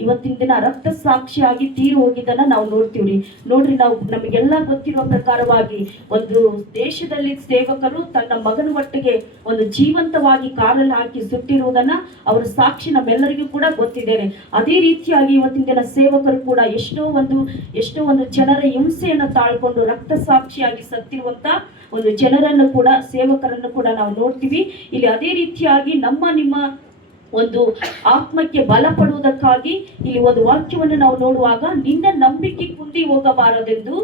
ಇವತ್ತಿನ ದಿನ ರಕ್ತ ಸಾಕ್ಷಿಯಾಗಿ ತೀರು ಹೋಗಿದ್ದನ್ನ ನಾವು ನೋಡ್ತೀವ್ರಿ. ನೋಡ್ರಿ, ನಮಗೆಲ್ಲ ಗೊತ್ತಿರುವ ಪ್ರಕಾರವಾಗಿ ಒಂದು ದೇಶದಲ್ಲಿ ಸೇವಕರು ತನ್ನ ಮಗನ ಒಟ್ಟಿಗೆ ಒಂದು ಜೀವಂತವಾಗಿ ಕಾರಲ್ಲಿ ಹಾಕಿ ಸುಟ್ಟಿರುವುದನ್ನ ಅವರ ಸಾಕ್ಷಿ ನಮ್ಮೆಲ್ಲರಿಗೂ ಕೂಡ ಗೊತ್ತಿದ್ದೇನೆ. ಅದೇ ರೀತಿಯಾಗಿ ಇವತ್ತಿನ ದಿನ ಸೇವಕರು ಕೂಡ ಎಷ್ಟೋ ಒಂದು ಜನರ ಹಿಂಸೆಯನ್ನು ತಾಳ್ಕೊಂಡು ರಕ್ತ ಸಾಕ್ಷಿಯಾಗಿ ಸತ್ತಿರುವಂತ ಒಂದು ಜನರನ್ನು ಕೂಡ, ಸೇವಕರನ್ನು ಕೂಡ ನಾವು ನೋಡ್ತೀವಿ ಇಲ್ಲಿ. ಅದೇ ರೀತಿಯಾಗಿ ನಿಮ್ಮ ಒಂದು ಆತ್ಮಕ್ಕೆ ಬಲ ಪಡುವುದಕ್ಕಾಗಿ ಇಲ್ಲಿ ಒಂದು ವಾಕ್ಯವನ್ನು ನಾವು ನೋಡುವಾಗ, ನಿನ್ನ ನಂಬಿಕೆ ಕುಂದಿ ಹೋಗಬಾರದೆಂದು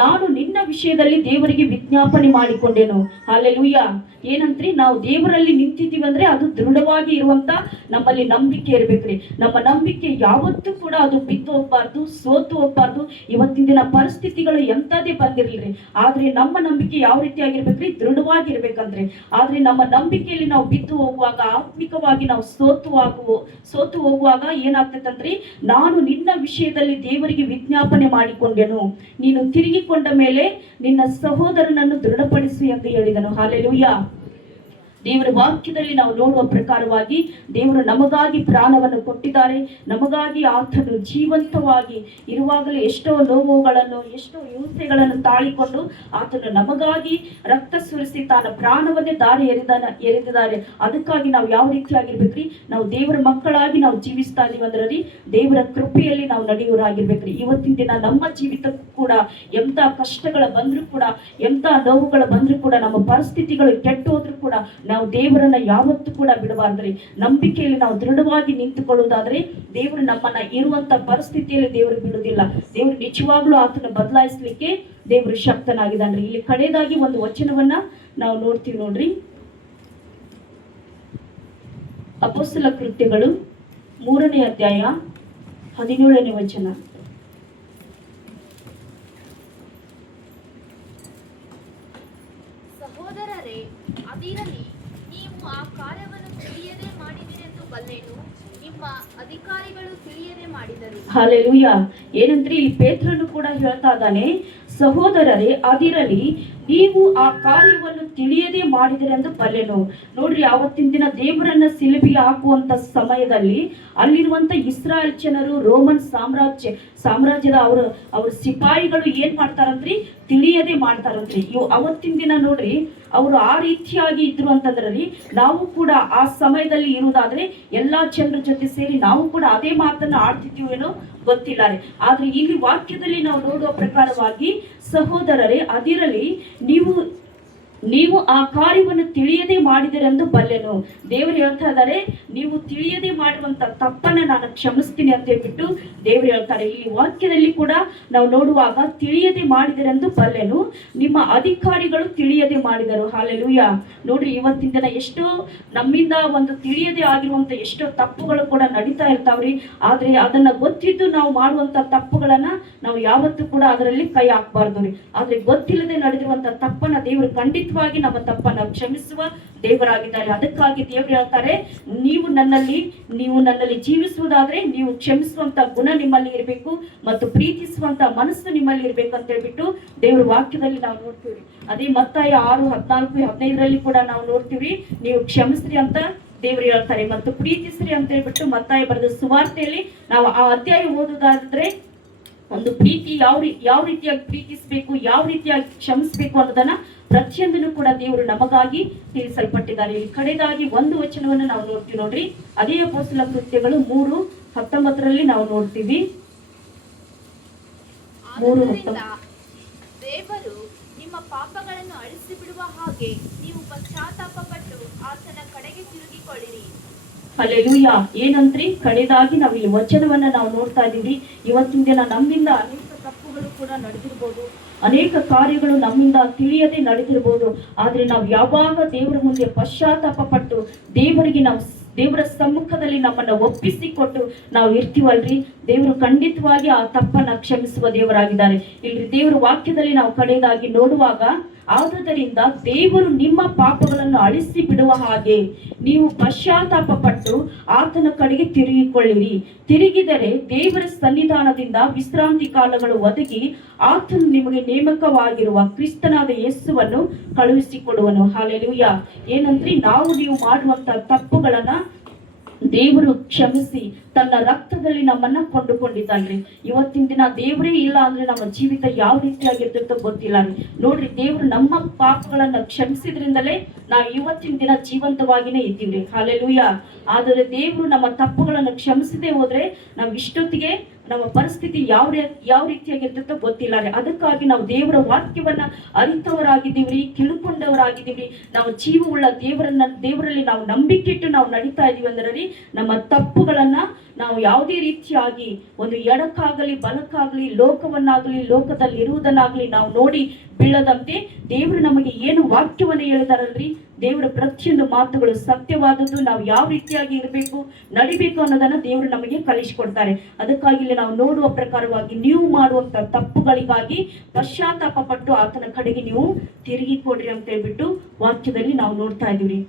ನಾನು ನಿನ್ನ ವಿಷಯದಲ್ಲಿ ದೇವರಿಗೆ ವಿಜ್ಞಾಪನೆ ಮಾಡಿಕೊಂಡೆನು. ಹಾಲೆಲೂಯಾ. ಏನಂತ್ರಿ, ನಾವು ದೇವರಲ್ಲಿ ನಿಂತಿದ್ದೀವಿ ಅಂದ್ರೆ ಅದು ದೃಢವಾಗಿ ಇರುವಂತ ನಮ್ಮಲ್ಲಿ ನಂಬಿಕೆ ಇರ್ಬೇಕ್ರಿ. ನಮ್ಮ ನಂಬಿಕೆ ಯಾವತ್ತೂ ಕೂಡ ಅದು ಬಿದ್ದು ಹೋಗ್ಬಾರ್ದು, ಸೋತು ಹೋಗ್ಬಾರ್ದು. ಇವತ್ತಿನ ದಿನ ಪರಿಸ್ಥಿತಿಗಳು ಎಂತದೇ ಬಂದಿರ್ಲಿ, ಆದ್ರೆ ನಮ್ಮ ನಂಬಿಕೆ ಯಾವ ರೀತಿಯಾಗಿರ್ಬೇಕ್ರಿ, ದೃಢವಾಗಿರ್ಬೇಕಂದ್ರೆ. ಆದ್ರೆ ನಮ್ಮ ನಂಬಿಕೆಯಲ್ಲಿ ನಾವು ಬಿದ್ದು ಹೋಗುವಾಗ, ಆತ್ಮಿಕವಾಗಿ ನಾವು ಸೋತು ಹೋಗುವಾಗ ಏನಾಗ್ತೈತಂದ್ರಿ, ನಾನು ನಿನ್ನ ವಿಷಯದಲ್ಲಿ ದೇವರಿಗೆ ವಿಜ್ಞಾಪನೆ ಮಾಡಿಕೊಂಡೆನು, ನೀನು ತಿರುಗಿಕೊಂಡ ಮೇಲೆ ನಿನ್ನ ಸಹೋದರನನ್ನು ದೃಢಪಡಿಸು ಎಂದು ಹೇಳಿದನು. ಹಾಲೆಲೂಯಾ. ದೇವರ ವಾಕ್ಯದಲ್ಲಿ ನಾವು ನೋಡುವ ಪ್ರಕಾರವಾಗಿ ದೇವರು ನಮಗಾಗಿ ಪ್ರಾಣವನ್ನು ಕೊಟ್ಟಿದ್ದಾರೆ. ನಮಗಾಗಿ ಆತನು ಜೀವಂತವಾಗಿ ಇರುವಾಗಲೇ ಎಷ್ಟೋ ನೋವುಗಳನ್ನು, ಎಷ್ಟೋ ಹಿಂಸೆಗಳನ್ನು ತಾಳಿಕೊಂಡು ಆತನು ನಮಗಾಗಿ ರಕ್ತ ಸುರಿಸಿ ತನ್ನ ಪ್ರಾಣವನ್ನೇ ದಾರಿ ಎರೆದಿದ್ದಾರೆ. ಅದಕ್ಕಾಗಿ ನಾವು ಯಾವ ರೀತಿಯಾಗಿರ್ಬೇಕ್ರಿ, ನಾವು ದೇವರ ಮಕ್ಕಳಾಗಿ ನಾವು ಜೀವಿಸ್ತಾ ಇದೀವಿ ಅಂದ್ರೆ ದೇವರ ಕೃಪೆಯಲ್ಲಿ ನಾವು ನಡೆಯುವರಾಗಿರ್ಬೇಕ್ರಿ. ಇವತ್ತಿನ ದಿನ ನಮ್ಮ ಜೀವಿತಕ್ಕೂ ಕೂಡ ಎಂತ ಕಷ್ಟಗಳು ಬಂದ್ರು ಕೂಡ, ಎಂತ ನೋವುಗಳು ಬಂದ್ರು ಕೂಡ, ನಮ್ಮ ಪರಿಸ್ಥಿತಿಗಳು ಕೆಟ್ಟು ಹೋದ್ರು ಕೂಡ ನಾವು ದೇವರನ್ನ ಯಾವತ್ತೂ ಕೂಡ ಬಿಡಬಾರ್ದ್ರಿ. ನಂಬಿಕೆಯಲ್ಲಿ ನಾವು ದೃಢವಾಗಿ ನಿಂತುಕೊಳ್ಳುವುದಾದ್ರೆ ದೇವರು ನಮ್ಮನ್ನ ಇರುವಂತ ಪರಿಸ್ಥಿತಿಯಲ್ಲಿ ದೇವರು ಬಿಡುವುದಿಲ್ಲ. ದೇವರು ನಿಜವಾಗ್ಲೂ ಆತನ ಬದಲಾಯಿಸ್ಲಿಕ್ಕೆ ದೇವರು ಶಕ್ತನಾಗಿದ್ದಾನ್ರಿ. ಇಲ್ಲಿ ಕಡೆಯದಾಗಿ ಒಂದು ವಚನವನ್ನ ನಾವು ನೋಡ್ತೀವಿ. ನೋಡ್ರಿ, ಅಪೊಸ್ತಲ ಕೃತ್ಯಗಳು 3ನೇ ಅಧ್ಯಾಯ 17ನೇ ವಚನ. ಸಹೋದರರೇ, ಅದಿರಲಿ, ನೀವು ಆ ಕಾರ್ಯವನ್ನು ತಿಳಿಯದೆ ಮಾಡಿದಿರೆಂದು ಬಲ್ಲೆನು, ನಿಮ್ಮ ಅಧಿಕಾರಿಗಳು ತಿಳಿಯದೆ ಮಾಡಿದರು. ಹಾಲೆಲೂಯಾ. ಏನಂದ್ರೆ ಇಲ್ಲಿ ಪೇತ್ರನು ಕೂಡ ಹೇಳ್ತಾ ಇದ್ದಾನೆ, ಸಹೋದರರೇ ಅದಿರಲಿ, ನೀವು ಆ ಕಾರ್ಯವನ್ನು ತಿಳಿಯದೆ ಮಾಡಿದಿರೆಂದು ಬಲ್ಲೆನು. ನೋಡ್ರಿ, ಆವತ್ತಿನ ದಿನ ದೇವರನ್ನ ಸಿಲುಬೆಗೆ ಹಾಕುವಂತ ಸಮಯದಲ್ಲಿ ಅಲ್ಲಿರುವಂತ ಇಸ್ರಾಯೇಲ್ ಜನರು, ರೋಮನ್ ಸಾಮ್ರಾಜ್ಯದ ಅವ್ರ ಸಿಪಾಯಿಗಳು ಏನ್ ಮಾಡ್ತಾರಂದ್ರಿ, ತಿಳಿಯದೆ ಮಾಡ್ತಾರಂತ್ರಿ. ಅವತ್ತಿನ ದಿನ ನೋಡ್ರಿ, ಅವರು ಆ ರೀತಿಯಾಗಿ ಇದ್ರು ಅಂತಂದ್ರಿ, ನಾವು ಕೂಡ ಆ ಸಮಯದಲ್ಲಿ ಇರುವುದಾದ್ರೆ ಎಲ್ಲಾ ಜನರ ಜೊತೆ ಸೇರಿ ನಾವು ಕೂಡ ಅದೇ ಮಾತನ್ನ ಆಡ್ತಿದ್ದೀವೇನೋ ಗೊತ್ತಿಲ್ಲ ರೀ. ಆದ್ರೆ ಇಲ್ಲಿ ವಾಕ್ಯದಲ್ಲಿ ನಾವು ನೋಡುವ ಪ್ರಕಾರವಾಗಿ, ಸಹೋದರರೇ ಅದಿರಲಿ, ನೀವು ಆ ಕಾರ್ಯವನ್ನು ತಿಳಿಯದೆ ಮಾಡಿದರೆಂದು ಬಲ್ಲೆನು. ದೇವರು ಹೇಳ್ತಾ ಇದ್ದಾರೆ, ನೀವು ತಿಳಿಯದೆ ಮಾಡಿರುವಂತ ತಪ್ಪನ್ನ ನಾನು ಕ್ಷಮಿಸ್ತೀನಿ ಅಂತ ಹೇಳ್ಬಿಟ್ಟು ದೇವರು ಹೇಳ್ತಾರೆ. ಈ ವಾಕ್ಯದಲ್ಲಿ ಕೂಡ ನಾವು ನೋಡುವಾಗ ತಿಳಿಯದೆ ಮಾಡಿದರೆಂದು ಬಲ್ಲೆನು, ನಿಮ್ಮ ಅಧಿಕಾರಿಗಳು ತಿಳಿಯದೆ ಮಾಡಿದರು. ಹಾಲೆಲೂಯಾ. ನೋಡ್ರಿ, ಇವತ್ತಿನ ದಿನ ಎಷ್ಟೋ ನಮ್ಮಿಂದ ಒಂದು ತಿಳಿಯದೆ ಆಗಿರುವಂತ ಎಷ್ಟೋ ತಪ್ಪುಗಳು ಕೂಡ ನಡೀತಾ ಇರ್ತಾವ್ರಿ. ಆದ್ರೆ ಅದನ್ನ ಗೊತ್ತಿದ್ದು ನಾವು ಮಾಡುವಂತ ತಪ್ಪುಗಳನ್ನ ನಾವು ಯಾವತ್ತೂ ಕೂಡ ಅದರಲ್ಲಿ ಕೈ ಹಾಕ್ಬಾರ್ದು ರೀ. ಆದ್ರೆ ಗೊತ್ತಿಲ್ಲದೆ ನಡೆದಿರುವಂತ ತಪ್ಪನ್ನ ದೇವರು ಖಂಡಿತವಾಗಿ ನಮ್ಮ ತಪ್ಪನ್ನ ಕ್ಷಮಿಸುವ ದೇವರಾಗಿದ್ದಾರೆ. ಅದಕ್ಕಾಗಿ ದೇವರು ಹೇಳ್ತಾರೆ, ನೀವು ನನ್ನಲ್ಲಿ ಜೀವಿಸುವುದಾದ್ರೆ ನೀವು ಕ್ಷಮಿಸುವಂತ ಗುಣ ನಿಮ್ಮಲ್ಲಿ ಇರಬೇಕು ಮತ್ತು ಪ್ರೀತಿಸುವಂತ ಮನಸ್ಸು ನಿಮ್ಮಲ್ಲಿ ಇರ್ಬೇಕು ಅಂತ ಹೇಳ್ಬಿಟ್ಟು ದೇವರ ವಾಕ್ಯದಲ್ಲಿ ನಾವು ನೋಡ್ತೀವಿ. ಅದೇ ಮತ್ತಾಯ 6:14-15 ಕೂಡ ನಾವು ನೋಡ್ತೀವಿ, ನೀವು ಕ್ಷಮಿಸ್ರಿ ಅಂತ ದೇವರು ಹೇಳ್ತಾರೆ ಮತ್ತು ಪ್ರೀತಿಸ್ರಿ ಅಂತ ಹೇಳ್ಬಿಟ್ಟು ಮತ್ತಾಯ ಬರೆದ ಸುವಾರ್ತೆಯಲ್ಲಿ ನಾವು ಆ ಅಧ್ಯಾಯ ಓದುವುದಾದ್ರೆ ಒಂದು ಪ್ರೀತಿ ಯಾವ ರೀತಿಯಾಗಿ ಪ್ರೀತಿಸಬೇಕು, ಯಾವ ರೀತಿಯಾಗಿ ಕ್ಷಮಿಸಬೇಕು ಅನ್ನೋದನ್ನ ಪ್ರತಿಯೊಂದನ್ನು ಕೂಡ ದೇವರು ನಮಗಾಗಿ ತಿಳಿಸಲ್ಪಟ್ಟಿದ್ದಾರೆ. ಇಲ್ಲಿ ಕಡೆದಾಗಿ ಒಂದು ವಚನವನ್ನು ನಾವು ನೋಡ್ತೀವಿ ನೋಡ್ರಿ. ಅದೇ ಅಪೊಸ್ತಲ ಕೃತ್ಯಗಳು 3:19 ನಾವು ನೋಡ್ತೀವಿ. ದೇವರು ನಿಮ್ಮ ಪಾಪಗಳನ್ನು ಅಳಿಸಿ ಬಿಡುವ ಹಾಗೆ ನೀವು ಪಶ್ಚಾತ್ತಾಪಪಟ್ಟು ಆತನ ಕಡೆಗೆ ತಿರುಗಿಕೊಳ್ಳಿರಿ. ಹಲ್ಲೆಲೂಯಾ. ಏನಂತ್ರಿ, ಕಡೆದಾಗಿ ನಾವು ಇಲ್ಲಿ ವಚನವನ್ನ ನಾವು ನೋಡ್ತಾ ಇದೀವಿ. ಇವತ್ತಿನ ದಿನ ನಮ್ಮಿಂದ ಅನೇಕ ತಪ್ಪುಗಳು ಕೂಡ ನಡೆದಿರ್ಬೋದು, ಅನೇಕ ಕಾರ್ಯಗಳು ನಮ್ಮಿಂದ ತಿಳಿಯದೆ ನಡೆದಿರ್ಬೋದು. ಆದ್ರೆ ನಾವು ಯಾವಾಗ ದೇವರ ಮುಂದೆ ಪಶ್ಚಾತ್ತಾಪ ಪಟ್ಟು ದೇವರ ಸಮ್ಮುಖದಲ್ಲಿ ನಮ್ಮನ್ನ ಒಪ್ಪಿಸಿಕೊಟ್ಟು ನಾವು ಇರ್ತೀವಲ್ರಿ, ದೇವರು ಖಂಡಿತವಾಗಿ ಆ ತಪ್ಪನ್ನ ಕ್ಷಮಿಸುವ ದೇವರಾಗಿದ್ದಾರೆ. ಇಲ್ರಿ, ದೇವರ ವಾಕ್ಯದಲ್ಲಿ ನಾವು ಕಡೆಯದಾಗಿ ನೋಡುವಾಗ, ಆದುದರಿಂದ ದೇವರು ನಿಮ್ಮ ಪಾಪಗಳನ್ನು ಅಳಿಸಿ ಬಿಡುವ ಹಾಗೆ ನೀವು ಪಶ್ಚಾತ್ತಾಪ ಪಟ್ಟು ಆತನ ಕಡೆಗೆ ತಿರುಗಿಕೊಳ್ಳಿರಿ. ತಿರುಗಿದರೆ ದೇವರ ಸನ್ನಿಧಾನದಿಂದ ವಿಶ್ರಾಂತಿ ಕಾಲಗಳು ಒದಗಿ ಆತನು ನಿಮಗೆ ನೇಮಕವಾಗಿರುವ ಕ್ರಿಸ್ತನಾದ ಯೇಸುವನ್ನು ಕಳುಹಿಸಿಕೊಡುವನು. ಹಾಲೆಲೂಯಾ. ಏನಂದ್ರೆ, ನೀವು ಮಾಡುವಂತ ತಪ್ಪುಗಳನ್ನ ದೇವರು ಕ್ಷಮಿಸಿ ತನ್ನ ರಕ್ತದಲ್ಲಿ ನಮ್ಮನ್ನ ಕೊಂಡುಕೊಂಡಿದ್ದಾನ್ರಿ. ಇವತ್ತಿನ ದಿನ ದೇವರೇ ಇಲ್ಲ ಅಂದ್ರೆ ನಮ್ಮ ಜೀವಿತ ಯಾವ ರೀತಿಯಾಗಿರ್ತೋ ಗೊತ್ತಿಲ್ಲ ರೀ. ನೋಡ್ರಿ, ದೇವರು ನಮ್ಮ ಪಾಪಗಳನ್ನ ಕ್ಷಮಿಸಿದ್ರಿಂದಲೇ ನಾವು ಇವತ್ತಿನ ದಿನ ಜೀವಂತವಾಗಿನೇ ಇದ್ದೀವ್ರಿ. ಹಾಲೆಲೂಯಾ. ಆದರೆ ದೇವರು ನಮ್ಮ ತಪ್ಪುಗಳನ್ನು ಕ್ಷಮಿಸದೆ ಹೋದ್ರೆ ನಾವು ಇಷ್ಟೊತ್ತಿಗೆ ನಮ್ಮ ಪರಿಸ್ಥಿತಿ ಯಾವ ರೀತಿಯಾಗಿರ್ತೋ ಗೊತ್ತಿಲ್ಲ ರೀ. ಅದಕ್ಕಾಗಿ ನಾವು ದೇವರ ವಾಕ್ಯವನ್ನ ಅರಿತವರಾಗಿದ್ದೀವ್ರಿ, ತಿಳ್ಕೊಂಡವರಾಗಿದ್ದೀವ್ರಿ. ನಾವು ಜೀವವುಳ್ಳ ದೇವರಲ್ಲಿ ನಾವು ನಂಬಿಕೆ ಇಟ್ಟು ನಾವು ನಡೀತಾ ಇದೀವಿ ಅಂದ್ರೆ ರೀ, ನಮ್ಮ ತಪ್ಪುಗಳನ್ನ ನಾವು ಯಾವುದೇ ರೀತಿಯಾಗಿ ಒಂದು ಎಡಕ್ಕಾಗಲಿ ಬಲಕ್ಕಾಗಲಿ ಲೋಕವನ್ನಾಗಲಿ ಲೋಕದಲ್ಲಿ ಇರುವುದನ್ನಾಗಲಿ ನಾವು ನೋಡಿ ಬೀಳದಂತೆ ದೇವರು ನಮಗೆ ಏನು ವಾಕ್ಯವನ್ನ ಹೇಳಿದಾರಲ್ರಿ, ದೇವರ ಪ್ರತಿಯೊಂದು ಮಾತುಗಳು ಸತ್ಯವಾದದ್ದು. ನಾವು ಯಾವ ರೀತಿಯಾಗಿ ಇರಬೇಕು, ನಡಿಬೇಕು ಅನ್ನೋದನ್ನ ದೇವರು ನಮಗೆ ಕಲಿಸಿಕೊಡ್ತಾರೆ. ಅದಕ್ಕಾಗಿ ಇಲ್ಲಿ ನಾವು ನೋಡುವ ಪ್ರಕಾರವಾಗಿ ನೀವು ಮಾಡುವಂತ ತಪ್ಪುಗಳಿಗಾಗಿ ಪಶ್ಚಾತ್ತಾಪ ಪಟ್ಟು ಆತನ ಕಡೆಗೆ ನೀವು ತಿರುಗಿ ಕೊಡ್ರಿ ಅಂತ ಹೇಳ್ಬಿಟ್ಟು ವಾಕ್ಯದಲ್ಲಿ ನಾವು ನೋಡ್ತಾ ಇದೀವಿ.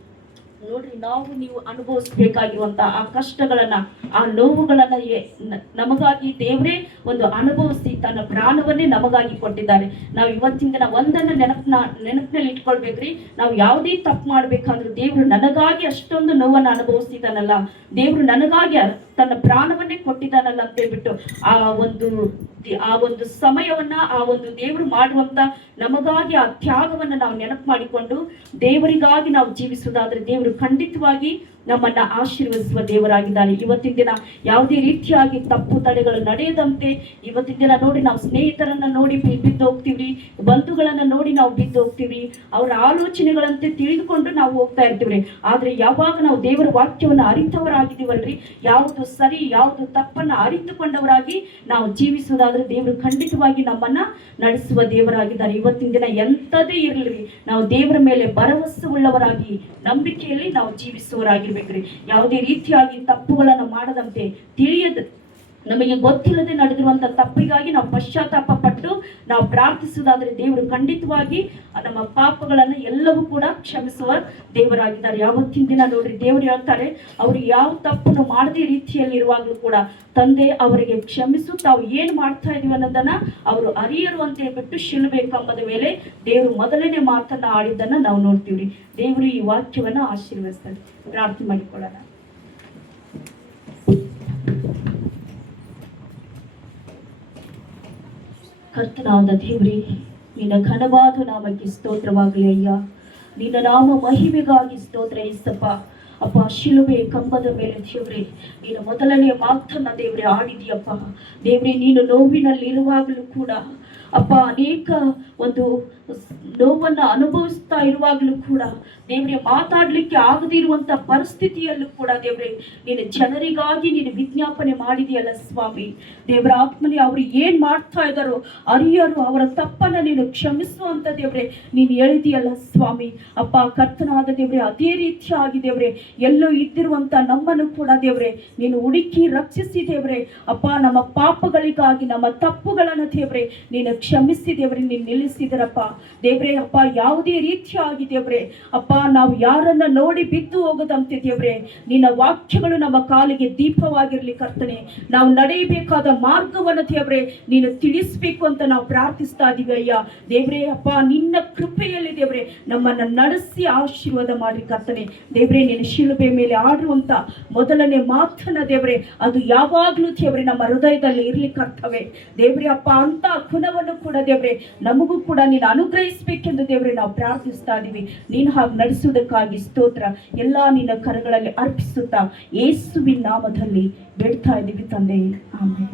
ನೋಡ್ರಿ, ನೀವು ಅನುಭವಿಸಬೇಕಾಗಿರುವಂತ ಆ ಕಷ್ಟಗಳನ್ನ, ಆ ನೋವುಗಳನ್ನ ನಮಗಾಗಿ ದೇವರೇ ಒಂದು ಅನುಭವಿಸಿ ತನ್ನ ಪ್ರಾಣವನ್ನೇ ನಮಗಾಗಿ ಕೊಟ್ಟಿದ್ದಾರೆ. ನಾವು ಇವತ್ತಿನ ದಿನ ಒಂದನ್ನ ನೆನಪಿನಲ್ಲಿ ಇಟ್ಕೊಳ್ಬೇಕ್ರಿ. ನಾವು ಯಾವುದೇ ತಪ್ಪು ಮಾಡ್ಬೇಕಾದ್ರೂ ದೇವರು ನನಗಾಗಿ ಅಷ್ಟೊಂದು ನೋವನ್ನ ಅನುಭವಿಸಿದಾನಲ್ಲ, ದೇವರು ನನಗಾಗಿ ತನ್ನ ಪ್ರಾಣವನ್ನೇ ಕೊಟ್ಟಿದ್ದಾನಲ್ಲ ಅಂತ ಹೇಳ್ಬಿಟ್ಟು ಆ ಒಂದು ಸಮಯವನ್ನ, ಆ ಒಂದು ದೇವರು ಮಾಡುವಂತ ನಮಗಾಗಿ ಆ ತ್ಯಾಗವನ್ನ ನಾವು ನೆನಪು ಮಾಡಿಕೊಂಡು ದೇವರಿಗಾಗಿ ನಾವು ಜೀವಿಸುವುದಾದ್ರೆ ದೇವರು ಖಂಡಿತವಾಗಿ ನಮ್ಮನ್ನ ಆಶೀರ್ವದಿಸುವ ದೇವರಾಗಿದ್ದಾರೆ. ಇವತ್ತಿನ ದಿನ ಯಾವುದೇ ರೀತಿಯಾಗಿ ತಪ್ಪು ತಡೆಗಳು ನಡೆಯದಂತೆ ಇವತ್ತಿನ ದಿನ ನೋಡಿ ನಾವು ಸ್ನೇಹಿತರನ್ನ ನೋಡಿ ಬಿದ್ದು ಹೋಗ್ತೀವ್ರಿ, ಬಂಧುಗಳನ್ನ ನೋಡಿ ನಾವು ಬಿದ್ದು ಹೋಗ್ತೀವ್ರಿ, ಅವರ ಆಲೋಚನೆಗಳಂತೆ ತಿಳಿದುಕೊಂಡು ನಾವು ಹೋಗ್ತಾ ಇರ್ತೀವ್ರಿ. ಆದ್ರೆ ಯಾವಾಗ ನಾವು ದೇವರ ವಾಕ್ಯವನ್ನ ಅರಿತವರಾಗಿದ್ದೀವಲ್ರಿ, ಯಾವುದು ಸರಿ ಯಾವುದು ತಪ್ಪನ್ನ ಅರಿತುಕೊಂಡವರಾಗಿ ನಾವು ಜೀವಿಸುವುದಾದ್ರೆ ದೇವರು ಖಂಡಿತವಾಗಿ ನಮ್ಮನ್ನ ನಡೆಸುವ ದೇವರಾಗಿದ್ದಾರೆ. ಇವತ್ತಿನ ದಿನ ಎಂಥದೇ ಇರಲಿ, ನಾವು ದೇವರ ಮೇಲೆ ಭರವಸೆ ಉಳ್ಳವರಾಗಿ ನಂಬಿಕೆಯಲ್ಲಿ ನಾವು ಜೀವಿಸುವವರಾಗಿರ್ಬೇಕ್ರಿ. ಯಾವುದೇ ರೀತಿಯಾಗಿ ತಪ್ಪುಗಳನ್ನ ಮಾಡದಂತೆ ನಮಗೆ ಗೊತ್ತಿಲ್ಲದೆ ನಡೆದಿರುವಂತ ತಪ್ಪಿಗಾಗಿ ನಾವು ಪಶ್ಚಾತ್ತಾಪ ಪಟ್ಟು ನಾವು ಪ್ರಾರ್ಥಿಸುವುದಾದ್ರೆ ದೇವರು ಖಂಡಿತವಾಗಿ ನಮ್ಮ ಪಾಪಗಳನ್ನ ಎಲ್ಲವೂ ಕೂಡ ಕ್ಷಮಿಸುವ ದೇವರಾಗಿದ್ದಾರೆ. ಯಾವತ್ತಿನ ದಿನ ನೋಡ್ರಿ, ದೇವರು ಹೇಳ್ತಾರೆ, ಅವ್ರು ಯಾವ ತಪ್ಪನ್ನು ಮಾಡದೇ ರೀತಿಯಲ್ಲಿ ಇರುವಾಗಲೂ ಕೂಡ ತಂದೆ ಅವರಿಗೆ ಕ್ಷಮಿಸು, ತಾವು ಏನು ಮಾಡ್ತಾ ಇದೀವಿ ಅನ್ನೋದನ್ನ ಅವರು ಅರಿಯರು ಅಂತ ಹೇಳ್ಬಿಟ್ಟು ಶಿಲುಬೆ ಕಂಬದ ಮೇಲೆ ದೇವರು ಮೊದಲನೇ ಮಾತನ್ನ ಆಡಿದ್ದನ್ನ ನಾವು ನೋಡ್ತೀವ್ರಿ. ದೇವರು ಈ ವಾಕ್ಯವನ್ನ ಆಶೀರ್ವದಿಸ್ತಾರೆ. ಪ್ರಾರ್ಥನೆ ಮಾಡಿಕೊಳ್ಳೋಣ. ಕರ್ತನಾದ ದೇವರೇ, ನಿನ್ನ ಘನವಾದ ನಾಮಕ್ಕೆ ಸ್ತೋತ್ರವಾಗಲಿ ಅಯ್ಯ. ನಿನ್ನ ನಾಮ ಮಹಿಮೆಗಾಗಿ ಸ್ತೋತ್ರ ಏಸಪ್ಪ. ಅಪ್ಪ, ಶಿಲುಬೆ ಕಂಬದ ಮೇಲೆ ದೇವ್ರೆ ನೀನು ಮೊದಲನೇ ಮಾತನ್ನ ದೇವ್ರೆ ಆಡಿದ್ಯಪ್ಪ. ದೇವ್ರೆ, ನೀನು ನೋವಿನಲ್ಲಿ ಇರುವಾಗಲೂ ಕೂಡ ಅಪ್ಪ ಅನೇಕ ಒಂದು ನೋವನ್ನು ಅನುಭವಿಸ್ತಾ ಇರುವಾಗಲೂ ಕೂಡ ದೇವ್ರೆ, ಮಾತಾಡ್ಲಿಕ್ಕೆ ಆಗದೇ ಇರುವಂತ ಪರಿಸ್ಥಿತಿಯಲ್ಲೂ ಕೂಡ ದೇವ್ರೆ, ನೀನು ಜನರಿಗಾಗಿ ನೀನು ವಿಜ್ಞಾಪನೆ ಮಾಡಿದೆಯಲ್ಲ ಸ್ವಾಮಿ. ದೇವರ ಆತ್ಮನೇ, ಅವರು ಏನ್ ಮಾಡ್ತಾ ಇದ್ದಾರೋ ಅರಿಯರು ಅವರ ತಪ್ಪನ್ನ ನೀನು ಕ್ಷಮಿಸುವಂತ ದೇವ್ರೆ ನೀನು ಹೇಳಿದೆಯಲ್ಲ ಸ್ವಾಮಿ. ಅಪ್ಪ ಕರ್ತನಾದ ದೇವ್ರೆ, ಅದೇ ರೀತಿಯಾಗಿ ದೇವ್ರೆ ಎಲ್ಲೋ ಇದ್ದಿರುವಂತ ನಮ್ಮನ್ನು ಕೂಡ ದೇವ್ರೆ ನೀನು ಹುಡುಕಿ ರಕ್ಷಿಸಿ ದೇವ್ರೆ. ಅಪ್ಪ, ನಮ್ಮ ಪಾಪಗಳಿಗಾಗಿ ನಮ್ಮ ತಪ್ಪುಗಳನ್ನು ದೇವ್ರೆ ನೀನು ಕ್ಷಮಿಸಿ ದೇವ್ರೆ ನೀನು ನಿಲ್ಲಿಸಿದರಪ್ಪ ದೇವ್ರೆ. ಅಪ್ಪ, ಯಾವುದೇ ರೀತಿಯಾಗಿ ದೇವ್ರೆ ಅಪ್ಪ ನಾವು ಯಾರನ್ನ ನೋಡಿ ಬಿದ್ದು ಹೋಗದಂತೆ ದೇವ್ರೆ, ನಿನ್ನ ವಾಕ್ಯಗಳು ನಮ್ಮ ಕಾಲಿಗೆ ದೀಪವಾಗಿರ್ಲಿ ಕರ್ತನೆ. ನಾವು ನಡೆಯಬೇಕಾದ ಮಾರ್ಗವನ್ನು ದೇವ್ರೆ ನೀನು ತಿಳಿಸ್ಬೇಕು ಅಂತ ನಾವು ಪ್ರಾರ್ಥಿಸ್ತಾ ಇದೀವಿ ಅಯ್ಯ ದೇವ್ರೆ. ಅಪ್ಪ, ನಿನ್ನ ಕೃಪೆಯಲ್ಲಿ ದೇವ್ರೆ ನಮ್ಮನ್ನ ನಡೆಸಿ ಆಶೀರ್ವಾದ ಮಾಡಿ ಕರ್ತನೆ. ದೇವ್ರೆ, ನಿನ್ನ ಶಿಲುಬೆ ಮೇಲೆ ಆಡುವಂತ ಮೊದಲನೇ ಮಾತನ್ನ ದೇವ್ರೆ ಅದು ಯಾವಾಗ್ಲೂ ದೇವ್ರೆ ನಮ್ಮ ಹೃದಯದಲ್ಲಿ ಇರ್ಲಿ ಕರ್ತವೆ ದೇವ್ರೆ. ಅಪ್ಪ, ಅಂತ ಗುಣವನ್ನು ಕೂಡ ದೇವ್ರೆ ನಮಗೂ ಕೂಡ ನೀನು ಅನುಗ್ರಹಿಸ್ಬೇಕೆಂದು ದೇವ್ರೆ ನಾವು ಪ್ರಾರ್ಥಿಸ್ತಾ ಇದೀವಿ. ನೀನು ಹಾಗೆ ನಡೆಸುವುದಕ್ಕಾಗಿ ಸ್ತೋತ್ರ. ಎಲ್ಲಾ ನಿನ್ನ ಕರಗಳಲ್ಲಿ ಅರ್ಪಿಸುತ್ತಾ ಯೇಸುವಿನ ನಾಮದಲ್ಲಿ ಬೇಡ್ತಾ ಇದ್ದೀವಿ ತಂದೆ, ಆಮೆನ್.